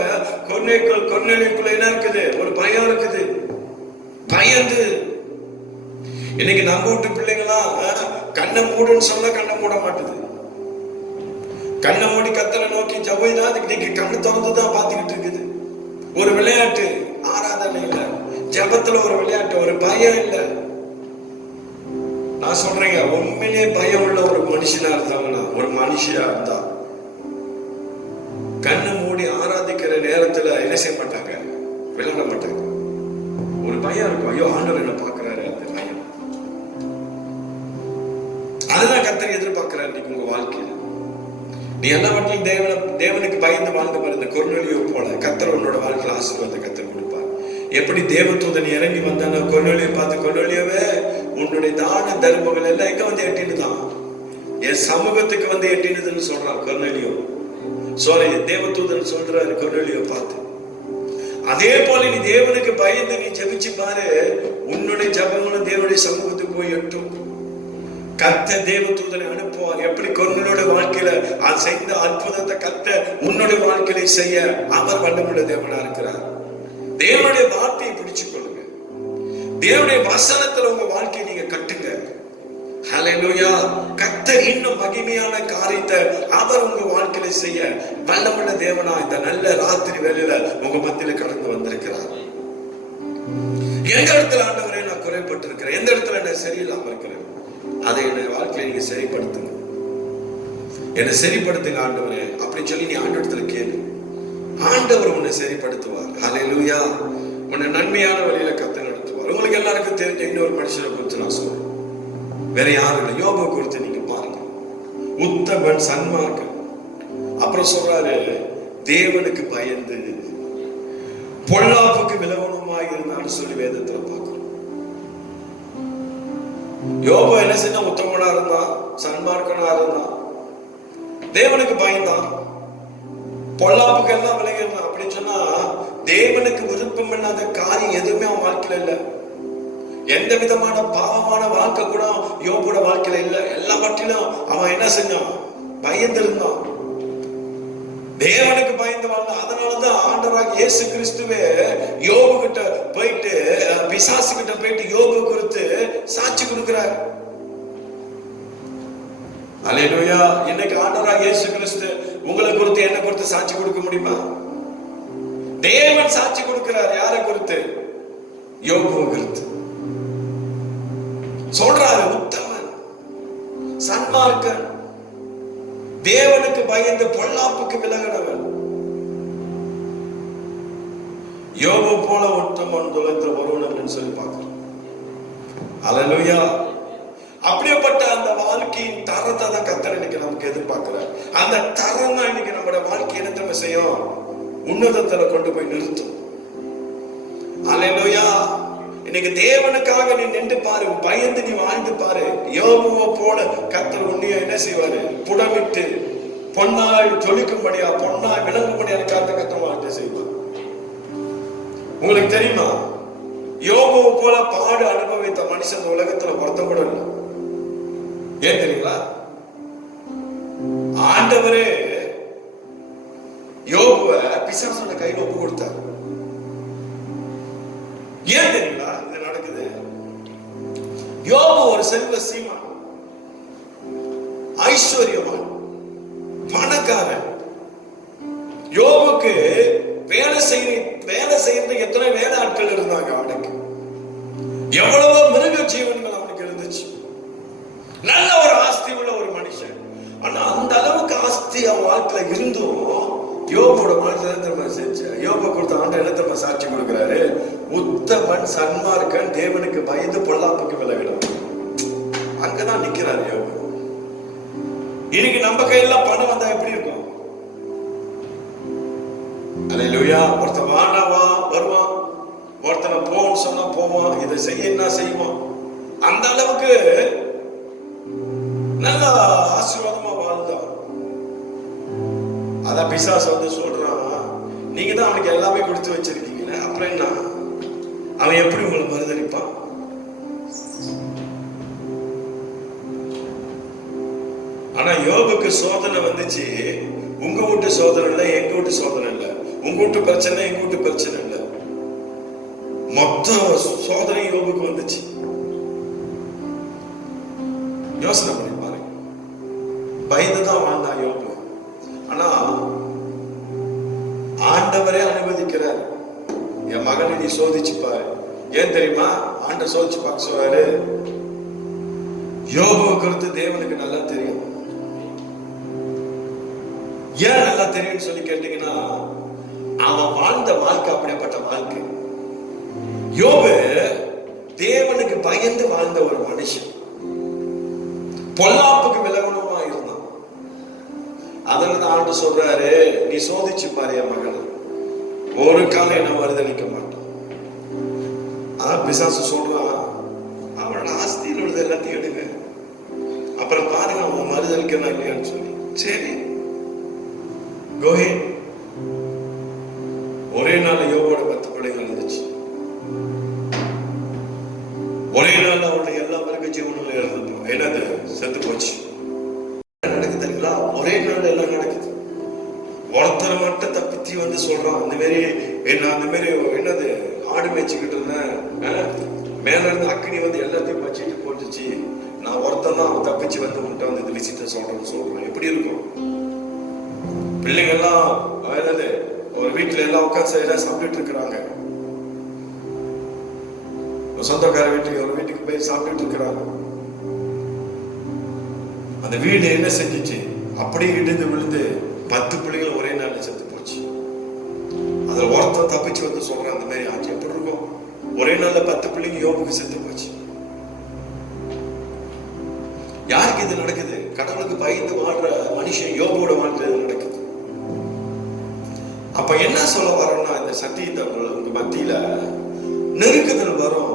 கொர்நேலியோக்குள்ள என்ன இருக்குது, ஒரு பயம் இருக்குது, பயந்து. இன்னைக்கு நம்ம வீட்டு பிள்ளைங்களாம் கண்ணை மூடுன்னு சொன்னா கண்ணை மூட மாட்டுது. கண்ணை மூடி கர்த்தரை நோக்கி ஜெபம் தான் இன்னைக்கு கண்ணு திறந்துதான் பாத்துக்கிட்டு இருக்குது. ஒரு விளையாட்டு, ஆராதனை இல்ல, ஜெபத்துல ஒரு விளையாட்டு, ஒரு பயம் இல்ல. நான் சொல்றேங்க, உண்மையிலே பயம் உள்ள ஒரு மனுஷனா இருந்தாங்கன்னா, ஒரு மனுஷியா இருந்தா கண்ணு மூடி ஆராதிக்கிற நேரத்துல என்ன செய்ய மாட்டாங்க, விளையாட மாட்டாங்க. ஒரு பயம் இருக்கும், ஐயோ ஆண்டவர் என்ன பார்க்கிறாரு, அந்த பயம். அதுதான் கர்த்தர் எதிர்பார்க்கிறார் இன்னைக்கு உங்க வாழ்க்கையில. நீ எல்லாவற்றையும் தேவனுக்கு பயந்து வாழ்ந்து பாரு. இந்த கொர்நேலியோ போல கர்த்தர் உன்னோட வாழ்க்கையில ஆசீர்வாதத்தை கர்த்தர் கொடுப்பார். எப்படி தேவதூதன் இறங்கி வந்தான கொர்நேலியோ பார்த்து, கொர்நேலியோவே உன்னுடைய தான தர்மங்கள் எல்லாம் எங்க வந்து எட்டினுதான், என் சமூகத்துக்கு வந்து எட்டினதுன்னு சொல்றான் கொர்நேலியோ. தேவதூதன் சொல்றாரு கொர்நேலியோ பார்த்து. அதே போல நீ தேவனுக்கு பயந்து நீ ஜெபிச்சு பாரு, உன்னுடைய ஜெபங்களும் தேவனுடைய சமூகத்துக்கு போய் எட்டும். கர்த்தர் தேவதூதனை அனுப்புவார். எப்படி கொர்நேலியோட வாழ்க்கையில அது செய்த அற்புதத்தை கர்த்தர் உன்னுடைய வாழ்க்கையில செய்ய அவர் வல்லமுள்ள தேவனா இருக்கிறார். தேவனுடைய வார்த்தையை பிடிச்சுக் கொள்ளுங்க. தேவனுடைய வசனத்துல உங்க வாழ்க்கையை நீங்க கட்டுங்க. ஹல்லேலூயா. கர்த்தர் இன்னும் மகிமையான காரியத்தை அவர் உங்க வாழ்க்கையில செய்ய வல்லமுள்ள தேவனா இந்த நல்ல ராத்திரி வேளையில உங்க மத்தியில கடந்து வந்திருக்கிறார். எந்த இடத்துல ஆண்டவரே நான் குறைபட்டிருக்கிறேன், எந்த இடத்துல நான் சரியில்லாம இருக்கிறேன், அதை என்னுடைய வாழ்க்கையை நீங்க சரிப்படுத்துங்க, என்னை சரிப்படுத்துங்க ஆண்டவரே அப்படின்னு சொல்லி நீ ஆண்டவரத்துல கேளு. ஆண்டவர் உன்னை சரிப்படுத்துவார். ஹல்லேலூயா. உன்னை நன்மையான வழியில கர்த்தர் நடத்துவார். உங்களுக்கு எல்லாருக்கும் தெரிஞ்ச இன்னொரு மனுஷனை குறித்து நான் சொல்றேன். வேற யாரும் இல்லை. யோபு குறித்து நீங்க பாருங்க. உத்தமன், சன்மார்க்கன். அப்புறம் சொல்றாரு தேவனுக்கு பயந்து பொல்லாப்புக்கு விலகணுமாய் இருந்தான்னு சொல்லி வேதத்துல பார்க்கிறோம். யோபு என்ன செஞ்சா? உத்தமனா இருந்தான், சன்மார்க்கனா இருந்தான், தேவனுக்கு பயந்தான், பொல்லாப்புக்கு எல்லாம் விலகி இருந்தான். அப்படின்னு சொன்னா தேவனுக்கு விருப்பம் இல்லாத காரியம் எதுவுமே அவன் வாழ்க்கையில இல்ல. எந்த விதமான பாவமான வாழ்க்கை கூட யோபோட வாழ்க்கையில இல்ல. எல்லாவற்றிலும் அவன் என்ன செஞ்சான்? பயந்து இருந்தான், தேவனுக்கு பயந்து வாழ்ந்தான். அதனாலதான் ஆண்டவராகிய இயேசு கிறிஸ்துவே யோபு கிட்ட போயிட்டு, பிசாசு கிட்ட போயிட்டு யோபு குறித்து சாட்சி கொடுக்கிறார். அல்லேலூயா. இன்னைக்கு ஆண்டவராகிய இயேசு கிறிஸ்து உங்களை குறித்து என்ன குறித்து சாட்சி கொடுக்க முடியுமா? தேவன் சாட்சி கொடுக்கிறார். யாரை குறித்து? யோபு குறித்து சொல்றாரு. உத்தமன், சன்மார்க்கன், தேவனுக்கு பயந்து பொல்லாப்புக்கு விலகினவன். யோபு போல உத்தமன் துலத்தில் வருவன் சொல்லி பார்க்கிறோம். அல்லேலூயா. அப்படியேப்பட்ட அந்த வாழ்க்கையின் தரத்தை தான் கர்த்தர் இன்னைக்கு நமக்கு எதிர்பார்க்கிறார். அந்த தரம் தான் இன்னைக்கு நம்மளோட வாழ்க்கை என்ன நம்ம செய்யும்? உன்னதத்துல கொண்டு போய் நிறுத்தும். அல்லேலூயா. இன்னைக்கு தேவனுக்காக நீ நின்று பாரு, பயந்து நீ வாழ்ந்து பாரு. யோபுவை போல கர்த்தர் உன்னைய என்ன செய்வாரு? புடமிட்டு பொன்னாய் ஜொலிக்கும்படியா, பொன்னாய் விளங்கும்படியா கர்த்தர் வாழ்க்கை செய்வார். உங்களுக்கு தெரியுமா? யோபுவை போல பாடு அனுபவித்த மனுஷன் உலகத்துல ஒருத்தம் கூட இல்லை. ஏன் தெரியுங்களா? ஆண்டவரே யோபுவை பிசாசோட கையில ஒப்பு கொடுத்தார். ஏன் தெரியுங்களா இது நடக்குது? யோபு ஒரு செல்வ சீமான், ஐஸ்வர்யவான், பணக்காரன். யோபுக்கு வேலை செய்யறதுக்கு எத்தனை வேலை ஆட்கள் இருந்தாங்க அவனுக்கு. எவ்வளவோ மிருக ஜீவன்கள் அவனுக்கு இருந்துச்சு. நல்ல ஒரு ஆஸ்தி உள்ள ஒரு மனுஷன். ஆனா அந்த அளவுக்கு ஆஸ்தி அவன் வாழ்க்கையில இருந்தும் யோபோட வாழ்க்கை செஞ்ச யோப கொடுத்த ஆண்டு என்ன சாட்சி கொடுக்கிறாரு? உத்தமன், சன்மார்க்கன், தேவனுக்கு பயந்து பொல்லாப்புக்கு விலகிடும். அங்கதான் நிக்கிறாரு யோபு. இன்னைக்கு நம்ம கையில பணம் வந்தா எப்படி இருக்கும்? அல்லேலூயா. ஒருத்தன் வாடாவா வருவான், ஒருத்தனை போன்னு சொன்னா போவான், இதை செய்யன்னா செய்வான். அந்த அளவுக்கு நல்ல ஆசீர்வாதமா வாழ்ந்தான். அதான் பிசாசு வந்து சொல்றான், நீங்க தான் அவனுக்கு எல்லாமே கொடுத்து வச்சிருக்கீங்க, அப்புறம் என்ன அவன் எப்படி உங்களை மறுதளிப்பான்? ஆனா யோபுக்கு சோதனை வந்துச்சு. உங்க வீட்டு சோதனை இல்லை, எங்க வீட்டு சோதனை இல்லை. உங்க வீட்டு பிரச்சனை, எங்க வீட்டு பிரச்சனை இல்லை. மொத்த சோதனை யோபுக்கு வந்துச்சு. யோசனை பண்ணி பாருங்க. பயந்துதான் வாழ்ந்தான் யோபு. ஆனா ஆண்டவரே அனுமதிக்கிறார். என் மகனை நீ சோதிச்சு பாரு. ஏன் தெரியுமா? ஆண்டவர் சோதிச்சு பார்க்க சொல்றாரு. யோபுவை குறித்து தேவனுக்கு நல்லா தெரியும். ஏன் நல்லா தெரியும்னு சொல்லி கேட்டீங்கன்னா, அவன் வாழ்ந்த வாழ்க்கை அப்படிப்பட்ட வாழ்க்கை. யோபு தேவனுக்கு பயந்து வாழ்ந்த ஒரு மனுஷன், பொல்லாப்புக்கு விலகணுமா இருந்தான். அதனால ஆண்டவர் சொல்றாரு, நீ சோதிச்சு பாரு என் மகனை, ஒரு காலம் என்ன மறுதளிக்க மாட்டான். அதான் பிசாசு சொல்றான், அவனோட ஆஸ்தியில் உள்ளது எல்லாத்தையும் எடுங்க, அப்புறம் பாருங்க அவன் மறுதளிக்கணும் இல்லையான்னு சொல்லி. சரி, கோஹே. ஒரே நாள் யோபோட 10 பிள்ளைகள் இருந்துச்சு. ஒரே நாள் அவருடைய எல்லா மிருக ஜீவனும் இருந்தோம். என்னது செத்து போச்சு. நடக்குது தெரியுங்களா? ஒரே நாள் எல்லாம் நடக்குது. ஒருத்தர் மட்டும் தப்பிச்சு வந்து சொல்றான், அந்த மாதிரி என்ன அந்த மாதிரி என்னது ஆடு மேய்ச்சிக்கிட்டு இருந்தேன், மேல இருந்து அக்னி வந்து எல்லாத்தையும் பச்சிட்டு போட்டுச்சு, நான் ஒருத்தன் தான் அவன் தப்பிச்சு வந்து உன்ட்ட வந்து இந்த விஷயத்த சொல்றேன். எப்படி இருக்கும்? பிள்ளைங்க எல்லாம் என்னது ஒரு வீட்டுல எல்லாம் உட்காந்து எல்லாம் சாப்பிட்டுட்டு இருக்கிறாங்க. சொந்தக்கார வீட்டுக்கு ஒரு வீட்டுக்கு போய் சாப்பிட்டுட்டு இருக்கிறாங்க. அந்த வீடு என்ன செஞ்சிச்சு? அப்படியே இடிந்து விழுந்து 10 பிள்ளைகள் ஒரே நாள்ல செத்து போச்சு. அதுல ஒருத்தன் தப்பிச்சு வந்து சொல்றான், அந்த மாதிரி ஆச்சு. எப்படி இருக்கும்? ஒரே நாள்ல 10 பிள்ளைங்க யோபுக்கு செத்து போச்சு. யாருக்கு இது நடக்குது? கடவுளுக்கு பயந்து வாழ்ற மனுஷன் யோபோட வாழ்க்கை நடக்குது. அப்ப என்ன சொல்ல வரோம்னா, இந்த சத்தியத்தை உங்க மத்தியில நெருக்குதல் வரும்,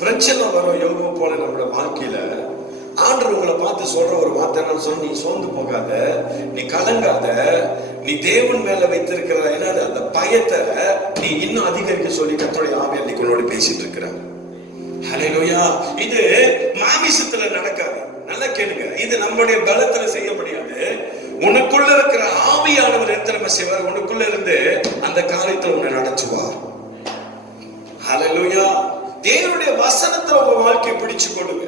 பிரச்சனை வரும். யோபு போல நம்மளோட வாழ்க்கையில ஆண்டவர் உங்களை பார்த்து சொல்ற ஒரு வார்த்தை சொல்லி, நீ சோர்ந்து போகாத, நீ கலங்காத, நீ தேவன் மேல வைத்திருக்கிற என்னது அந்த பயத்தை நீ இன்னும் அதிகரிக்க சொல்லி கர்த்தருடைய ஆவி அன்னைக்கு உன்னோட பேசிட்டு இருக்கிறார். ஹல்லேலூயா. இது மாமிசத்துல நடக்காது. நல்லா கேளுங்க, இது நம்முடைய பலத்துல செய்ய முடியாது. உனக்குள்ள இருக்கிற ஆவியானவர் எத்தனை செய்வார்? உனக்குள்ள இருந்து அந்த காரியத்தை உன்னை நடத்துவார். ஹல்லேலூயா. தேவனுடைய வசனத்தை உங்க வாழ்க்கையை பிடிச்சு கொள்ளுங்க.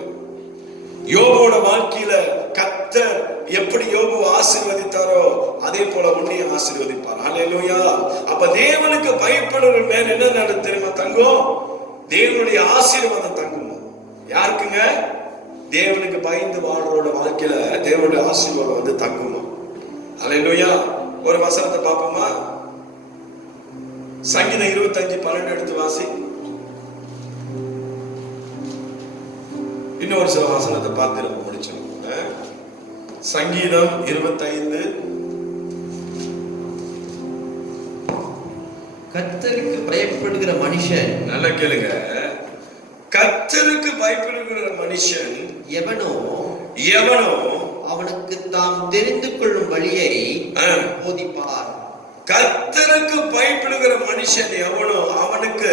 யோபோட வாழ்க்கையில கர்த்தர் எப்படி யோபு ஆசீர்வதித்தாரோ அதே போல உன்னையும் ஆசீர்வதிப்பார். ஹல்லேலூயா. அப்ப தேவனுக்கு பயப்படுற மேல் என்ன நடக்கும் தெரியுமா? தங்கும். தேவனுடைய ஆசீர்வாதம் தங்கும். யாருக்குங்க? தேவனுக்கு பயந்து வாழ்றோட வாழ்க்கையில தேவனுடைய ஆசீர்வாதம் வந்து தங்குமா? ஹல்லேலூயா. ஒரு வசனத்தை பார்ப்போமா? சங்கீதம் 25:12 எடுத்து வாசி. இன்னொரு சில வசனத்தை பார்த்து நம்ம முடிச்சோம். சங்கீதம் 25. கர்த்தருக்கு பயப்படுகிற மனுஷன், நல்லா கேளுங்க, கர்த்தருக்கு பயப்படுகிற மனுஷன் எவனோ அவனுக்கு தாம் தெரிந்து கொள்ளும் வழியை போதிப்பார். கர்த்தருக்கு பயப்படுகிற மனுஷன் எவனோ அவனுக்கு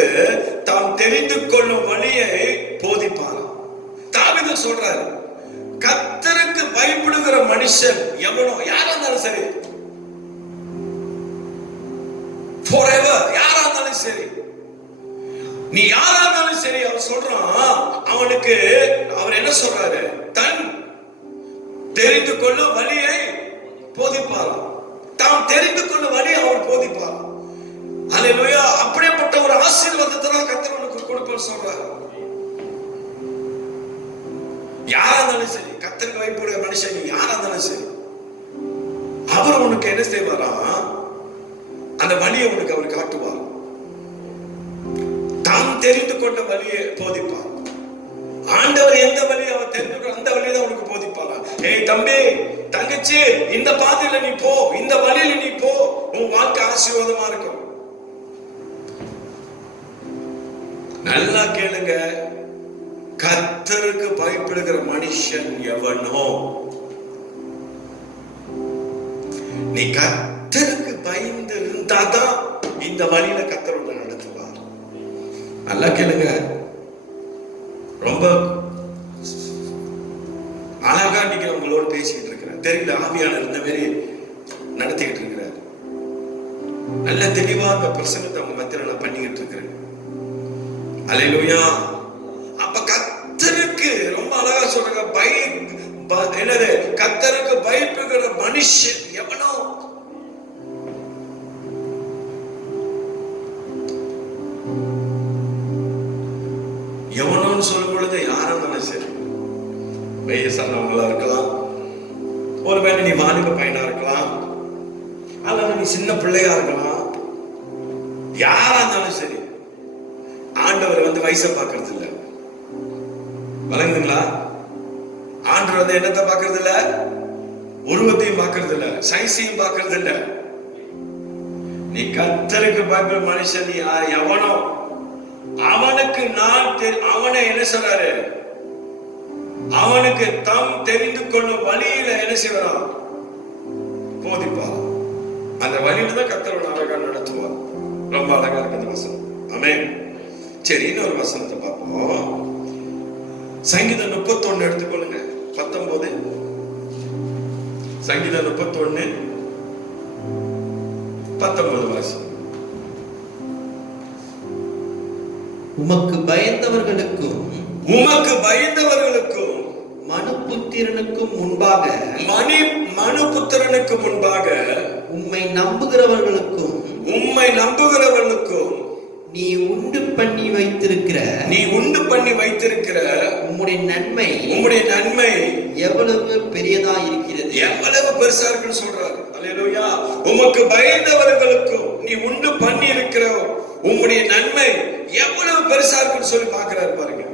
தாம் தெரிந்து கொள்ளும் வழியை போதிப்பார். தாவீது சொல்றாரு, கர்த்தருக்கு பயப்படுகிற மனுஷன் எவனோ, யாரா இருந்தாலும் சரி, forever யாரா இருந்தாலும் சரி, நீ யாரா இருந்தாலும் சரி, அவர் சொல்றான், அவனுக்கு அவர் என்ன சொல்றாரு? தன் தெரிந்து கொள்ளும் வழியை போதிப்பார். தாம் தெரிந்து கொள்ளும் வழியை அவர் போதிப்பார். ஹல்லேலூயா. அப்படிப்பட்ட ஒரு ஆசீர்வாதத்தை தான் கர்த்தர் உனக்கு கொடுப்பார் சொல்றாரு. யாரா இருந்தாலும் சரி, கர்த்தருக்கு பயப்படுகிற மனுஷன் நீ யாரா இருந்தாலும் சரி, அவர் உனக்கு என்ன செய்வாரா? அந்த வழியை உனக்கு அவர் காட்டுவார். தாம் தெரிந்து கொண்ட வழியை போதிப்பார். ஆண்டவர் எந்த வழியை அவர் தெரிந்து அந்த வழியை தான் உனக்கு போதிப்பாரா? ஏய் தம்பி, தங்கச்சி, இந்த பாதையில நீ போ, இந்த வழியில நீ போ, உன் வாழ்க்கை ஆசீர்வாதமா இருக்கும். நல்லா கேளுங்க, கர்த்தருக்கு பயப்படுகிற மனுஷன் எவனோ, நீ கர்த்தருக்கு பயந்து இருந்தாதான் இந்த வழியில கர்த்தர் உன்னை நடத்துவார். நல்லா கேளுங்க, ரொம்ப அழகா இன்னைக்கு உங்களோட பேசிக்கிட்டு இருக்கிறேன். தெரியல, ஆவியானவர் இந்த மாதிரி நடத்திக்கிட்டு இருக்கிறார். நல்ல தெளிவா அந்த பிரசங்கத்தை அவங்க மத்தியில நான் பண்ணிக்கிட்டு இருக்கிறேன். அல்லேலூயா. அப்ப கர்த்தருக்கு ரொம்ப அழகா சொல்றாங்க, என்னது? கர்த்தருக்கு பயப்படுகிற மனுஷன் எவனோ. எவனோன்னு சொல்லும் பொழுது யாரா இருந்தாலும் சரி, வயசானவங்களா இருக்கலாம், ஒருவேளை நீ வாலிப பையனா இருக்கலாம், அல்லது நீ சின்ன பிள்ளையா இருக்கலாம், யாரா இருந்தாலும் சரி, ஆண்டவர் வந்து வயசை பார்க்கறது இல்ல. வழங்குதுங்களா? ஆண்டவர் வந்து என்னத்தை பார்க்கறது இல்ல? உருவத்தையும் பார்க்கறது இல்ல, சைஸையும் பார்க்கறது இல்ல. நீ கர்த்தருக்கு பயப்படுற மனுஷன் நீ எவனோ அவனுக்கு அவனை என்ன சொல்றாரு? அவனுக்கு தாம் தெரிந்து கொள்ளும் வழியில என்ன செய்வாராம்? போதிப்பார். அந்த வழியில தான் கர்த்தர் அழகா நடத்துவார். ரொம்ப அழகா இருக்கு அந்த வசனம். ஆமென். சரி, இன்னொரு வசனத்தை பார்ப்போம். சங்கீதம் 31 எடுத்துக்கொள்ளுங்க. 19 சங்கீதம் 31 19 வாசி. உமக்கு பயந்தவர்களுக்கும் மனுபுத்திரனுக்கும் முன்பாக உம்மை நம்புகிறவர்களுக்கும் நீ உண்டு பண்ணி வைத்திருக்கிற உம்முடைய நன்மை எவ்வளவு பெரியதா இருக்கிறது, எவ்வளவு பெருசா இருக்குன்னு சொல்றாரு. அல்லேலூயா. உமக்கு பயந்தவர்களுக்கும் நீ உண்டு பண்ணி இருக்கிற உம்முடைய நன்மை எவ்வளவு பெருசா இருக்குன்னு சொல்லி பார்க்கிறாரு பாருங்க.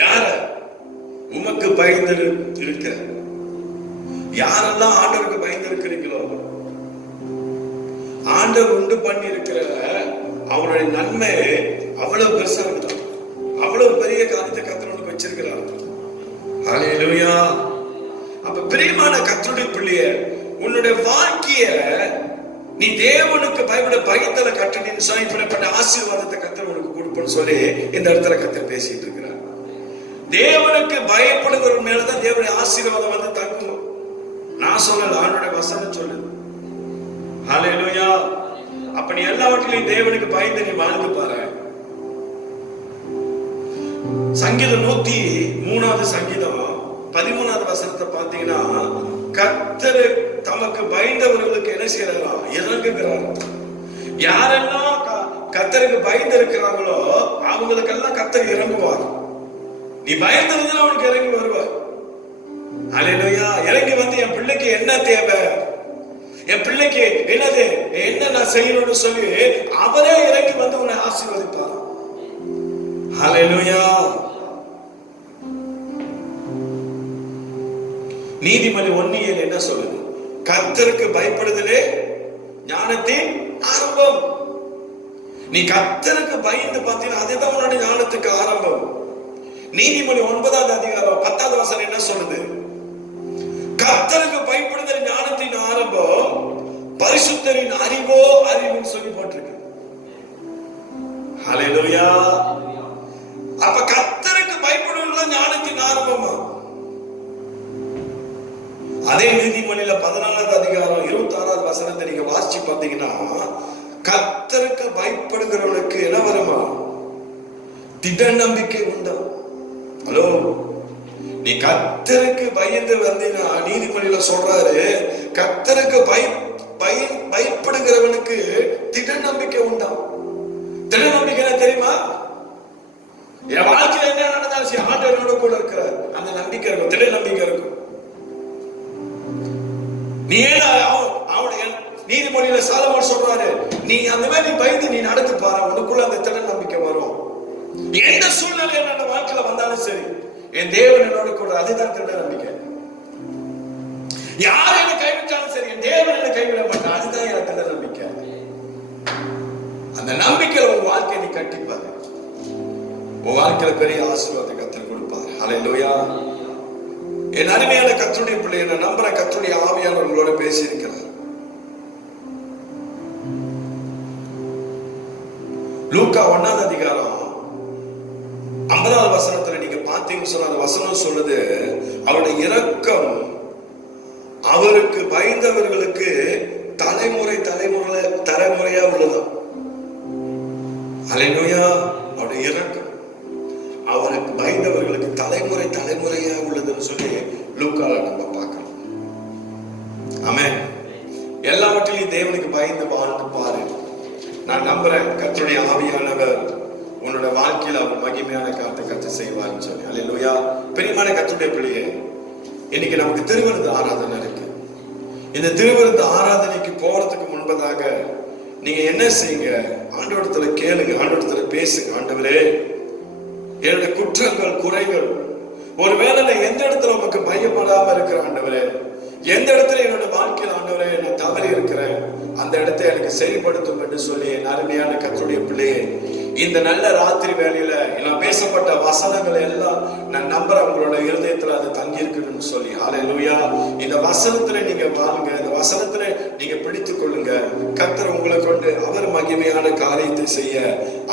யார உமக்கு பயந்து இருக்கிற, யாரெல்லாம் ஆண்டவருக்கு பயந்து இருக்கிறீங்களோ, ஆண்டவர் உண்டு பண்ணி இருக்கிற அவருடைய நன்மை அவ்வளவு பெருசா இருக்குதான். அவ்வளவு பெரிய காரியத்தை கர்த்தர் வச்சிருக்கிறார். ஹல்லேலூயா. அப்ப பிரியமான கர்த்தருடைய பிள்ளையே, உன்னுடைய வாழ்க்கைய நீ தேவனுக்கு பயந்தல கட்டணின்னு சொல்லி இப்படிப்பட்ட ஆசீர்வாதத்தை கர்த்தர் உனக்கு கொடுப்பன்னு சொல்லி இந்த இடத்துல கர்த்தர் பேசிட்டு இருக்கிறார். தேவனுக்கு பயப்படுகிற மேலதான் தேவனுடைய ஆசீர்வாதம் வந்து தங்கும். நான் சொல்லல, ஆண்டோட வசனம் சொல்லுது. ஹல்லேலூயா. அப்ப நீ எல்லாவற்றிலையும் தேவனுக்கு பயந்து நீ வாழ்ந்து பாரு. சங்கீதம் 103 சங்கீதம் 13 வசனத்தை பார்த்தீங்கன்னா, கர்த்தர் தமக்கு பயந்தவர்களுக்கு என்ன செய்யறாராம்? இறங்குகிறார். யாரெல்லாம் கர்த்தருக்கு பயந்து இருக்கிறாங்களோ அவங்களுக்கெல்லாம் கர்த்தர் இறங்குவார். நீ பயந்திருந்தா அவனுக்கு இறங்கி வருவார். அல்லேலூயா. இறங்கி வந்து என் பிள்ளைக்கு என்ன தேவை, என் பிள்ளைக்கு என்னது, என்ன நான் செய்யணும்னு சொல்லி அவரே இறங்கி வந்து உன்னை ஆசீர்வதிப்பார். ஹல்லேலூயா. நீதிமொழி 1:7 என்ன சொல்லுது? கர்த்தருக்கு பயப்படுதலே ஞானத்தின் ஆரம்பம். நீ கர்த்தருக்கு பயந்து பார்த்தீங்கன்னா அதுதான் உன்னோட ஞானத்துக்கு ஆரம்பம். நீதிமொழி 9 அதிகாரம் 10 வசனம் என்ன சொல்லுது? கர்த்தருக்கு பயப்படுதல் ஞானத்தின் ஆரம்பம், பரிசுத்தரின் அறிவோ அறிவுன்னு சொல்லி போட்டிருக்கு. ஹல்லேலூயா. அப்ப கர்த்தருக்கு பயப்படுவது ஞானத்தின் ஆரம்பமா? அதே நீதிமொழியில 14 அதிகாரம் 26 வசனத்தை நீங்க வாசிச்சு பார்த்தீங்கன்னா, கர்த்தருக்கு பயப்படுகிறவனுக்கு என்ன வருமா? திட நம்பிக்கை உண்டா? ஹலோ, நீ கர்த்தருக்கு பயந்து வந்தீங்கன்னா நீதிமொழியில சொல்றாரு, கர்த்தருக்கு பயப்படுகிறவனுக்கு திட நம்பிக்கை உண்டா? திட நம்பிக்கை என்ன தெரியுமா? என் வாழ்க்கையில என்ன நடந்தாலும் சரி ஆண்டவரோட கூட இருக்கிறார், அந்த நம்பிக்கை இருக்கும், திட நம்பிக்கை இருக்கும். நீ அவனுடைய நீதிமொழியில சாலமோன் சொல்றாரு, நீ அந்த மாதிரி பயந்து நீ நடந்து பாரு, உனக்குள்ள அந்த திட நம்பிக்கை வரும். எந்த சூழ்நிலை என்னோட வாழ்க்கையில வந்தாலும் சரி, என் தேவன் என்னோட கூட, அதுதான் திட நம்பிக்கை. யார் என்ன கைவிட்டாலும் சரி, என் தேவன் என்ன கைவிட மாட்டான், அதுதான் என் திட நம்பிக்கை. அந்த நம்பிக்கையில உன் வாழ்க்கையை நீ கட்டிப்பாரு, உன் வாழ்க்கையில பெரிய ஆசீர்வாதத்தை கர்த்தர் கொடுப்பார். ஹல்லேலூயா. என் அருமையான கர்த்தருடைய பிள்ளை, என்ன நம்புற கர்த்தருடைய ஆவியானவர் உங்களோட பேசி இருக்கிறார். லூக்கா 1 அதிகாரம் 50 வசனத்துல நீங்க பார்த்தீங்கன்னு சொன்ன அந்த வசனம் சொல்லுது, அவருடைய இரக்கம் அவருக்கு பயந்தவர்களுக்கு தலைமுறையா உள்ளதாம். ஹல்லேலூயா. அவருடைய இரக்கம் அவருக்கு பயந்தவர்களுக்கு தலைமுறையா உள்ளதுன்னு சொல்லி லூக்கால நம்ம பார்க்கிறோம். ஆமென். எல்லாவற்றிலையும் தேவனுக்கு பயந்து வாழ்ந்து பாரு. நான் நம்புறேன் கர்த்தருடைய ஆவியானவர் உன்னோட வாழ்க்கையில அவர் மகிமையான காரியத்தை கர்த்தர் செய்வார்னு சொல்லி. அல்லேலூயா. பிரியமான கர்த்தருடைய பிள்ளையே, இன்னைக்கு நமக்கு திருவிருந்து ஆராதனை இருக்கு. இந்த திருவிருந்து ஆராதனைக்கு போறதுக்கு முன்பதாக நீங்க என்ன செய்யுங்க? ஆண்டவரிடத்துல கேளுங்க, ஆண்டவரிடத்துல பேசுங்க. ஆண்டவரே, என்னுடைய குற்றங்கள் குறைகள், ஒருவேளை நான் எந்த இடத்துல உமக்கு பயப்படாம இருக்கிற ஆண்டவரே, எந்த இடத்துல என்னோட வாழ்க்கையில் ஆண்டவரே நான் தவறி இருக்கிறேன், அந்த இடத்தை எனக்கு சரிப்படுத்தும் என்று சொல்லி என் அருமையான கர்த்தருடைய பிள்ளையே, இந்த நல்ல ராத்திரி வேளையில நான் பேசப்பட்ட வசனங்களை எல்லாம் நான் நம்புறேன் உங்களோட இருதயத்துல அது தங்கி இருக்குன்னு சொல்லி. ஹல்லேலூயா. இந்த வசனத்துல நீங்க பாருங்க, இந்த வசனத்துல நீங்க பிடித்துக் கொள்ளுங்க. கர்த்தர் உங்களை கொண்டு அவர் மகிமையான காரியத்தை செய்ய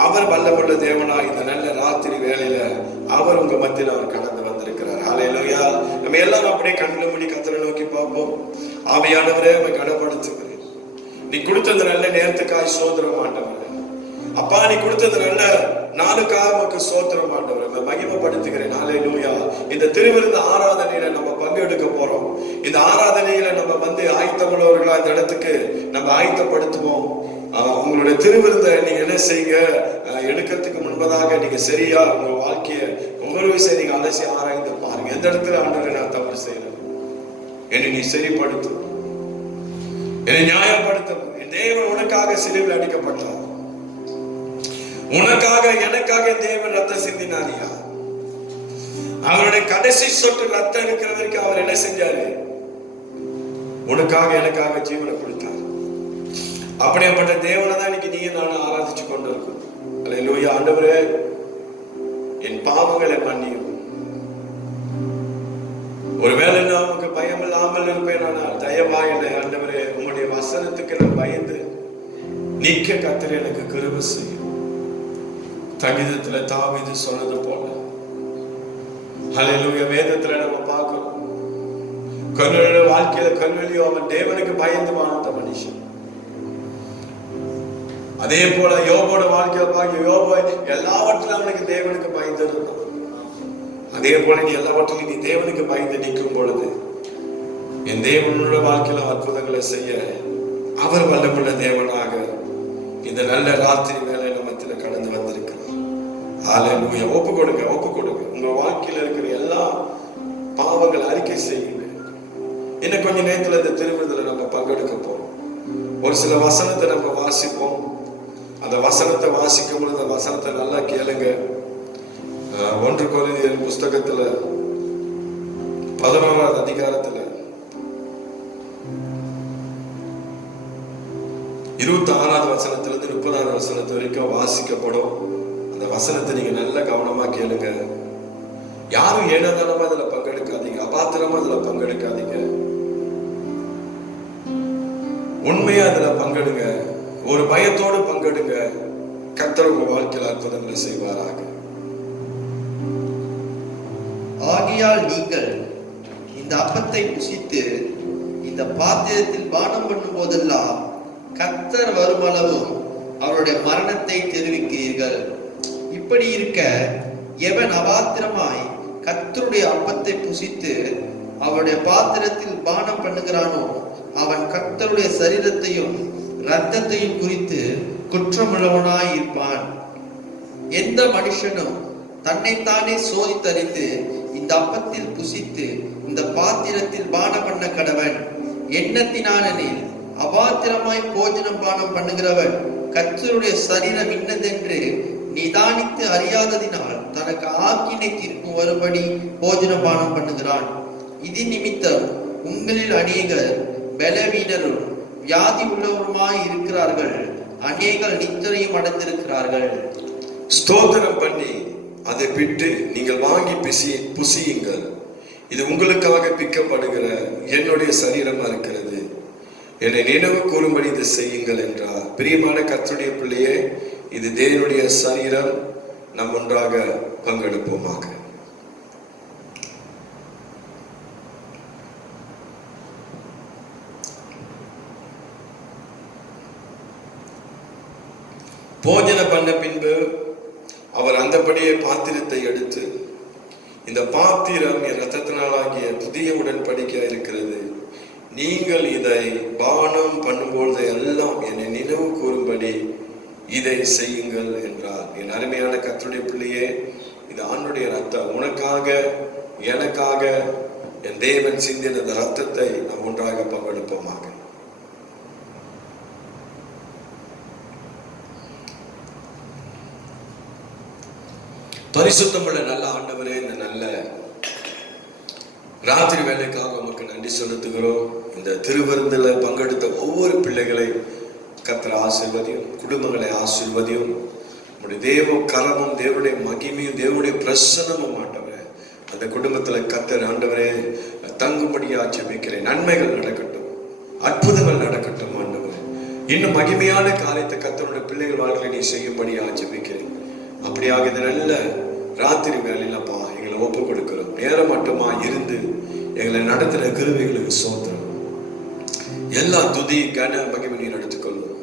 அவர் வல்லமுள்ள தேவனா இந்த நல்ல ராத்திரி வேளையில அவர் உங்க மத்தியில் அவர் கடந்து வந்திருக்கிறார். ஹல்லேலூயா. நம்ம எல்லாரும் அப்படியே கண்களை மூடி கர்த்தரை நோக்கி பார்ப்போம். ஆவியானவரே உம்மை கனப்படுத்துகிறேன். நீ கொடுத்தது நல்ல நேரத்துக்காய் சோதரம் ஆண்டவரே. அப்பா நீ கொடுத்தது நல்ல நாளுக்காக உமக்கு சோத்திரம் ஆண்டவரே, மகிமைப்படுத்துகிறேன். ஹல்லேலூயா. இந்த திருவிருந்து ஆராதனையில நம்ம பங்கெடுக்க போறோம். இந்த ஆராதனையில நம்ம வந்து ஆயத்தமுள்ளவர்களா இந்த இடத்துக்கு நம்ம ஆயத்தப்படுத்துவோம். உங்களுடைய திருவிருந்தை நீங்க என்ன செய்யுங்க, எடுக்கிறதுக்கு முன்பதாக நீங்க சரியா உங்க வாழ்க்கைய ஒவ்வொரு விஷயம் நீங்க அலசி ஆராய்ந்து பாருங்க. எந்த இடத்துல ஆண்டவரை நான் தவறு செய்யறேன், என்னை நீ சரிப்படுத்தும், என்னை நியாயப்படுத்தும். என் தேவன் உனக்காக சிலுவையில் அடிக்கப்பட்டார், உனக்காக எனக்காக தேவன் ரத்தம் சிந்தினாரியா. அவருடைய கடைசி சொட்டு ரத்தம் இருக்கிற வரைக்கும் அவர் என்ன செஞ்சாரு, உனக்காக எனக்காக ஜீவனை கொடுத்தார். அப்படியாப்பட்ட தேவனை தான் இன்னைக்கு நீங்க நானும் ஆராதிச்சு கொண்டு இருக்கோம். அல்லேலூயா. ஆண்டவரே என் பாவங்களை மன்னியும். ஒருவேளை நான் உனக்கு பயம் இல்லாமல் இருப்பேன், ஆனால் தயவா என்னை ஆண்டவரே உங்களுடைய வசனத்துக்கு நான் பயந்து நிக்க கர்த்தர் எனக்கு கிருபை செய்யும். சங்கீதத்துல தாவீது சொன்னது போல ஹல்லேலூயா. வேதத்துல நம்ம பார்க்கிறோம், கர்த்தருடைய வாழ்க்கையில கல்வெளியோ அவன் தேவனுக்கு பயந்து வாழ்ந்த மனுஷன். அதே போல யோபோட வாழ்க்கையில பார்க்க யோபு எல்லாவற்றிலும் அவனுக்கு தேவனுக்கு பயந்து இருந்தான். அதே போல நீ எல்லாவற்றிலும் நீ தேவனுக்கு பயந்து நிற்கும் பொழுது என் தேவனுடைய வாழ்க்கையில அற்புதங்களை செய்ய அவர் வல்லமுள்ள தேவனாக இந்த நல்ல ராத்திரி வேலை நம்மத்தில கடந்து வந்திருக்கிறார். ஹல்லேலூயா. ஒப்பு கொடுங்க, ஒப்பு கொடுங்க. உங்க வாழ்க்கையில இருக்கிற எல்லா பாவங்கள் அறிக்கை செய்யுங்க. இன்னும் கொஞ்ச நேரத்துல இந்த திருவிருந்துல நம்ம பங்கெடுக்க போறோம். ஒரு சில வசனத்தை நம்ம வாசிப்போம். அந்த வசனத்தை வாசிக்கும் பொழுது அந்த வசனத்தை நல்லா கேளுங்க. 1 கொரிந்தியர் புஸ்தகத்துல 11வது அதிகாரத்துல 26வது வசனத்திலிருந்து 30வது வசனத்து வரைக்கும் வாசிக்கப்படும். அந்த வசனத்தை நீங்க நல்ல கவனமா கேளுங்க. யாரும் ஏனதானமா அதுல பங்கெடுக்காதீங்க, அபாத்திரமா அதுல பங்கெடுக்காதீங்க. உண்மையா அதுல பங்கெடுங்க, ஒரு பயத்தோடு பங்கெடுங்க. கர்த்தர் உங்க வாழ்க்கையில் அற்புதங்களை செய்வாராக. ஆகையால் நீங்கள் இந்த அப்பத்தை புசித்து இந்த பாத்திரத்தில் பானம் பண்ணும் போதெல்லாம் கர்த்தர் வருமளவும் அவருடைய மரணத்தை தெரிவிக்கிறீர்கள். இப்படி இருக்க எவன் அபாத்திரமாய் கர்த்தருடைய அப்பத்தை புசித்து அவருடைய பாத்திரத்தில் பானம் பண்ணுகிறானோ அவன் கர்த்தருடைய சரீரத்தையும் இரத்தத்தையும் குறித்து குற்றமுள்ளவனாய் இருப்பான். எந்த மனுஷனும் தன்னைத்தானே சோதித்தறிந்து இந்த அப்பத்தில் புசித்து இந்த பாத்திரத்தில் பானம் பண்ண கடவன். எண்ணத்தினாலெனில் அபாத்திரமாய் போஜனம் பானம் பண்ணுகிறவன் கர்த்தருடைய சரீரம் இன்னதென்று நிதானித்து அறியாததினால் தனக்கு ஆக்கினை தீர்க்கும் வரும்படி போஜன பானம் பண்ணுகிறான். இது நிமித்தம் உங்களில் அநேகர் பலவீனரும் வியாதி உள்ளவருமாய் இருக்கிறார்கள், அநேகர் நித்திரையும் அடைந்திருக்கிறார்கள். ஸ்தோத்திரம் பண்ணி அதை பிட்டு நீங்கள் வாங்கி புசியுங்கள். இது உங்களுக்காக பிக்கப்படுகிற என்னுடைய சரீரமா இருக்கிறது. என்னை நினைவு கூறும்படி இதை செய்யுங்கள் என்றார். பிரியமான கர்த்தருடைய பிள்ளையே, இது தேவனுடைய சரீரம். நாம் ஒன்றாக பங்கெடுப்போமாக. போஜன பண்ண பின்பு அவர் அந்தபடியே பாத்திரத்தை எடுத்து, இந்த பாத்திரம் என் இரத்தத்தினாலாகிய புதிய உடன்படிக்கையா இருக்கிறது. நீங்கள் இதை பானம் பண்ணும்பொழுது எல்லாம் என்னை நினைவு கூறும்படி இதை செய்யுங்கள் என்றார். என் அருமையான கர்த்தருடைய பிள்ளையே, இது ஆண்டுடைய ரத்தம். உனக்காக எனக்காக என் தேவன் சிந்தின இந்த ரத்தத்தை நாம் ஒன்றாக பங்கெடுப்போமாக. பரிசுத்தமுள்ள நல்ல ஆண்டவரே, இந்த நல்ல ராத்திரி வேலைக்காக உமக்கு நன்றி செலுத்துகிறோம். இந்த திருவிருந்தில் பங்கெடுத்த ஒவ்வொரு பிள்ளைகளை கர்த்தர் ஆசீர்வதியும், குடும்பங்களை ஆசீர்வதியும். உங்களுடைய தேவ கரமும் தேவனுடைய மகிமையும் தேவனுடைய பிரசனமும் ஆண்டவரே அந்த குடும்பத்துல கர்த்தர் ஆண்டவரே தங்கும்படியா ஜெபிக்கிறேன். நன்மைகள் நடக்கட்டும், அற்புதங்கள் நடக்கட்டும் ஆண்டவரே. இன்னும் மகிமையான காரியத்தை கர்த்தருடைய பிள்ளைகள் வாழ்க்கையை நீ செய்யும்படியா ஜெபிக்கிறேன். அப்படியாக இந்த நல்ல ராத்திரி வேலையிலப்பா எங்களை ஒப்பு கொடுக்கிறோம். நேரம் மட்டுமா இருந்து எங்களை நடத்துகிற கிருபைகளுக்கு சோத்திரம். எல்லா துதி கன மகிமையும் எடுத்துக்கொள்ளும்.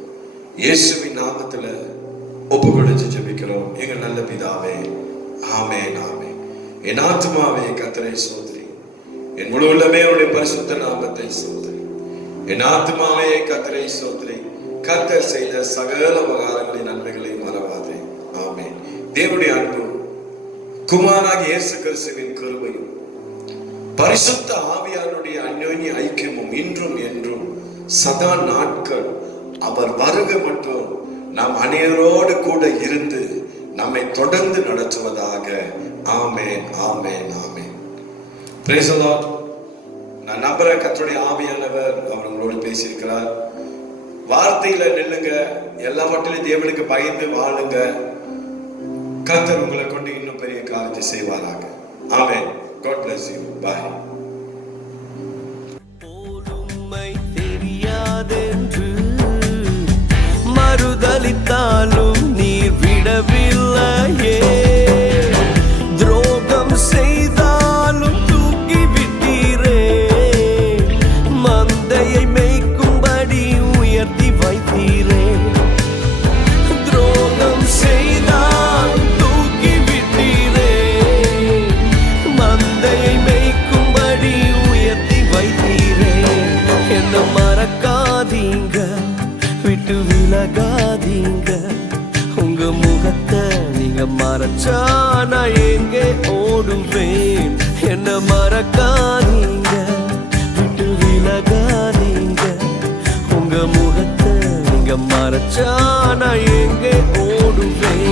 இயேசுவின் நாமத்துல ஒப்பு கொடுத்து ஜெபிக்கிறோம் எங்கள் நல்ல பிதாவே. ஆமென் ஆமென். என் ஆத்துமாவே கர்த்தரை சோதரி, என் முழு உள்ளமே அவருடைய பரிசுத்த நாமத்தை சோதரி. என் ஆத்துமாவே கர்த்தரை சோதரி, கர்த்தர் செய்த சகல உபகாரங்களின் நன்மைகளை மறவாதே. ஆமென். தேவனுடைய அன்பு, குமாரனாகிய இயேசு கிறிஸ்துவின் கிருபையும் பரிசுத்த ஆவியானுடைய அந்யோன்ய ஐக்கியமும் இன்றும் என்றும் சதா நாட்கள் அவர் வருகை மட்டும் நாம் அனைவரோடு கூட இருந்து நம்மை தொடர்ந்து நடத்துவதாக. Amen amen amen. Praise the Lord. நான் நம்புற கர்த்தருடைய ஆவியானவர் அவர் உங்களோடு பேசியிருக்கிறார். வார்த்தையில நில்லுங்க, எல்லாவற்றிலும் தேவனுக்கு பயந்து வாழுங்க. கர்த்தர் உங்களை கொண்டு இன்னும் பெரிய காரியத்தை செய்வாராக. ஆமென். God bless you. Bye. போலும்மை தெரியாதென்று மறுதலித்தாலும் நீர் விடவில்லையே. துரோகம் செய்தாலும் தூக்கி விட்டீரே. மந்தையை மேய்க்கும்படி உயர்த்தி வைத்தீரே. துரோகம் செய்தாலும் தூக்கி விட்டீரே. மந்தையை மேய்க்கும்படி உயர்த்தி வைத்தீரே. என்ன மறக்காதீங்க, விட்டு விலகாதீங்க. உங்க முகத்தை நீங்க மறைச்சா நான் எங்கே ஓடுவேன். என்ன மறக்காதீங்க, விட்டு விலகாதீங்க. உங்க முகத்தை நீங்க மறைச்சா நான் எங்கே ஓடுவேன்.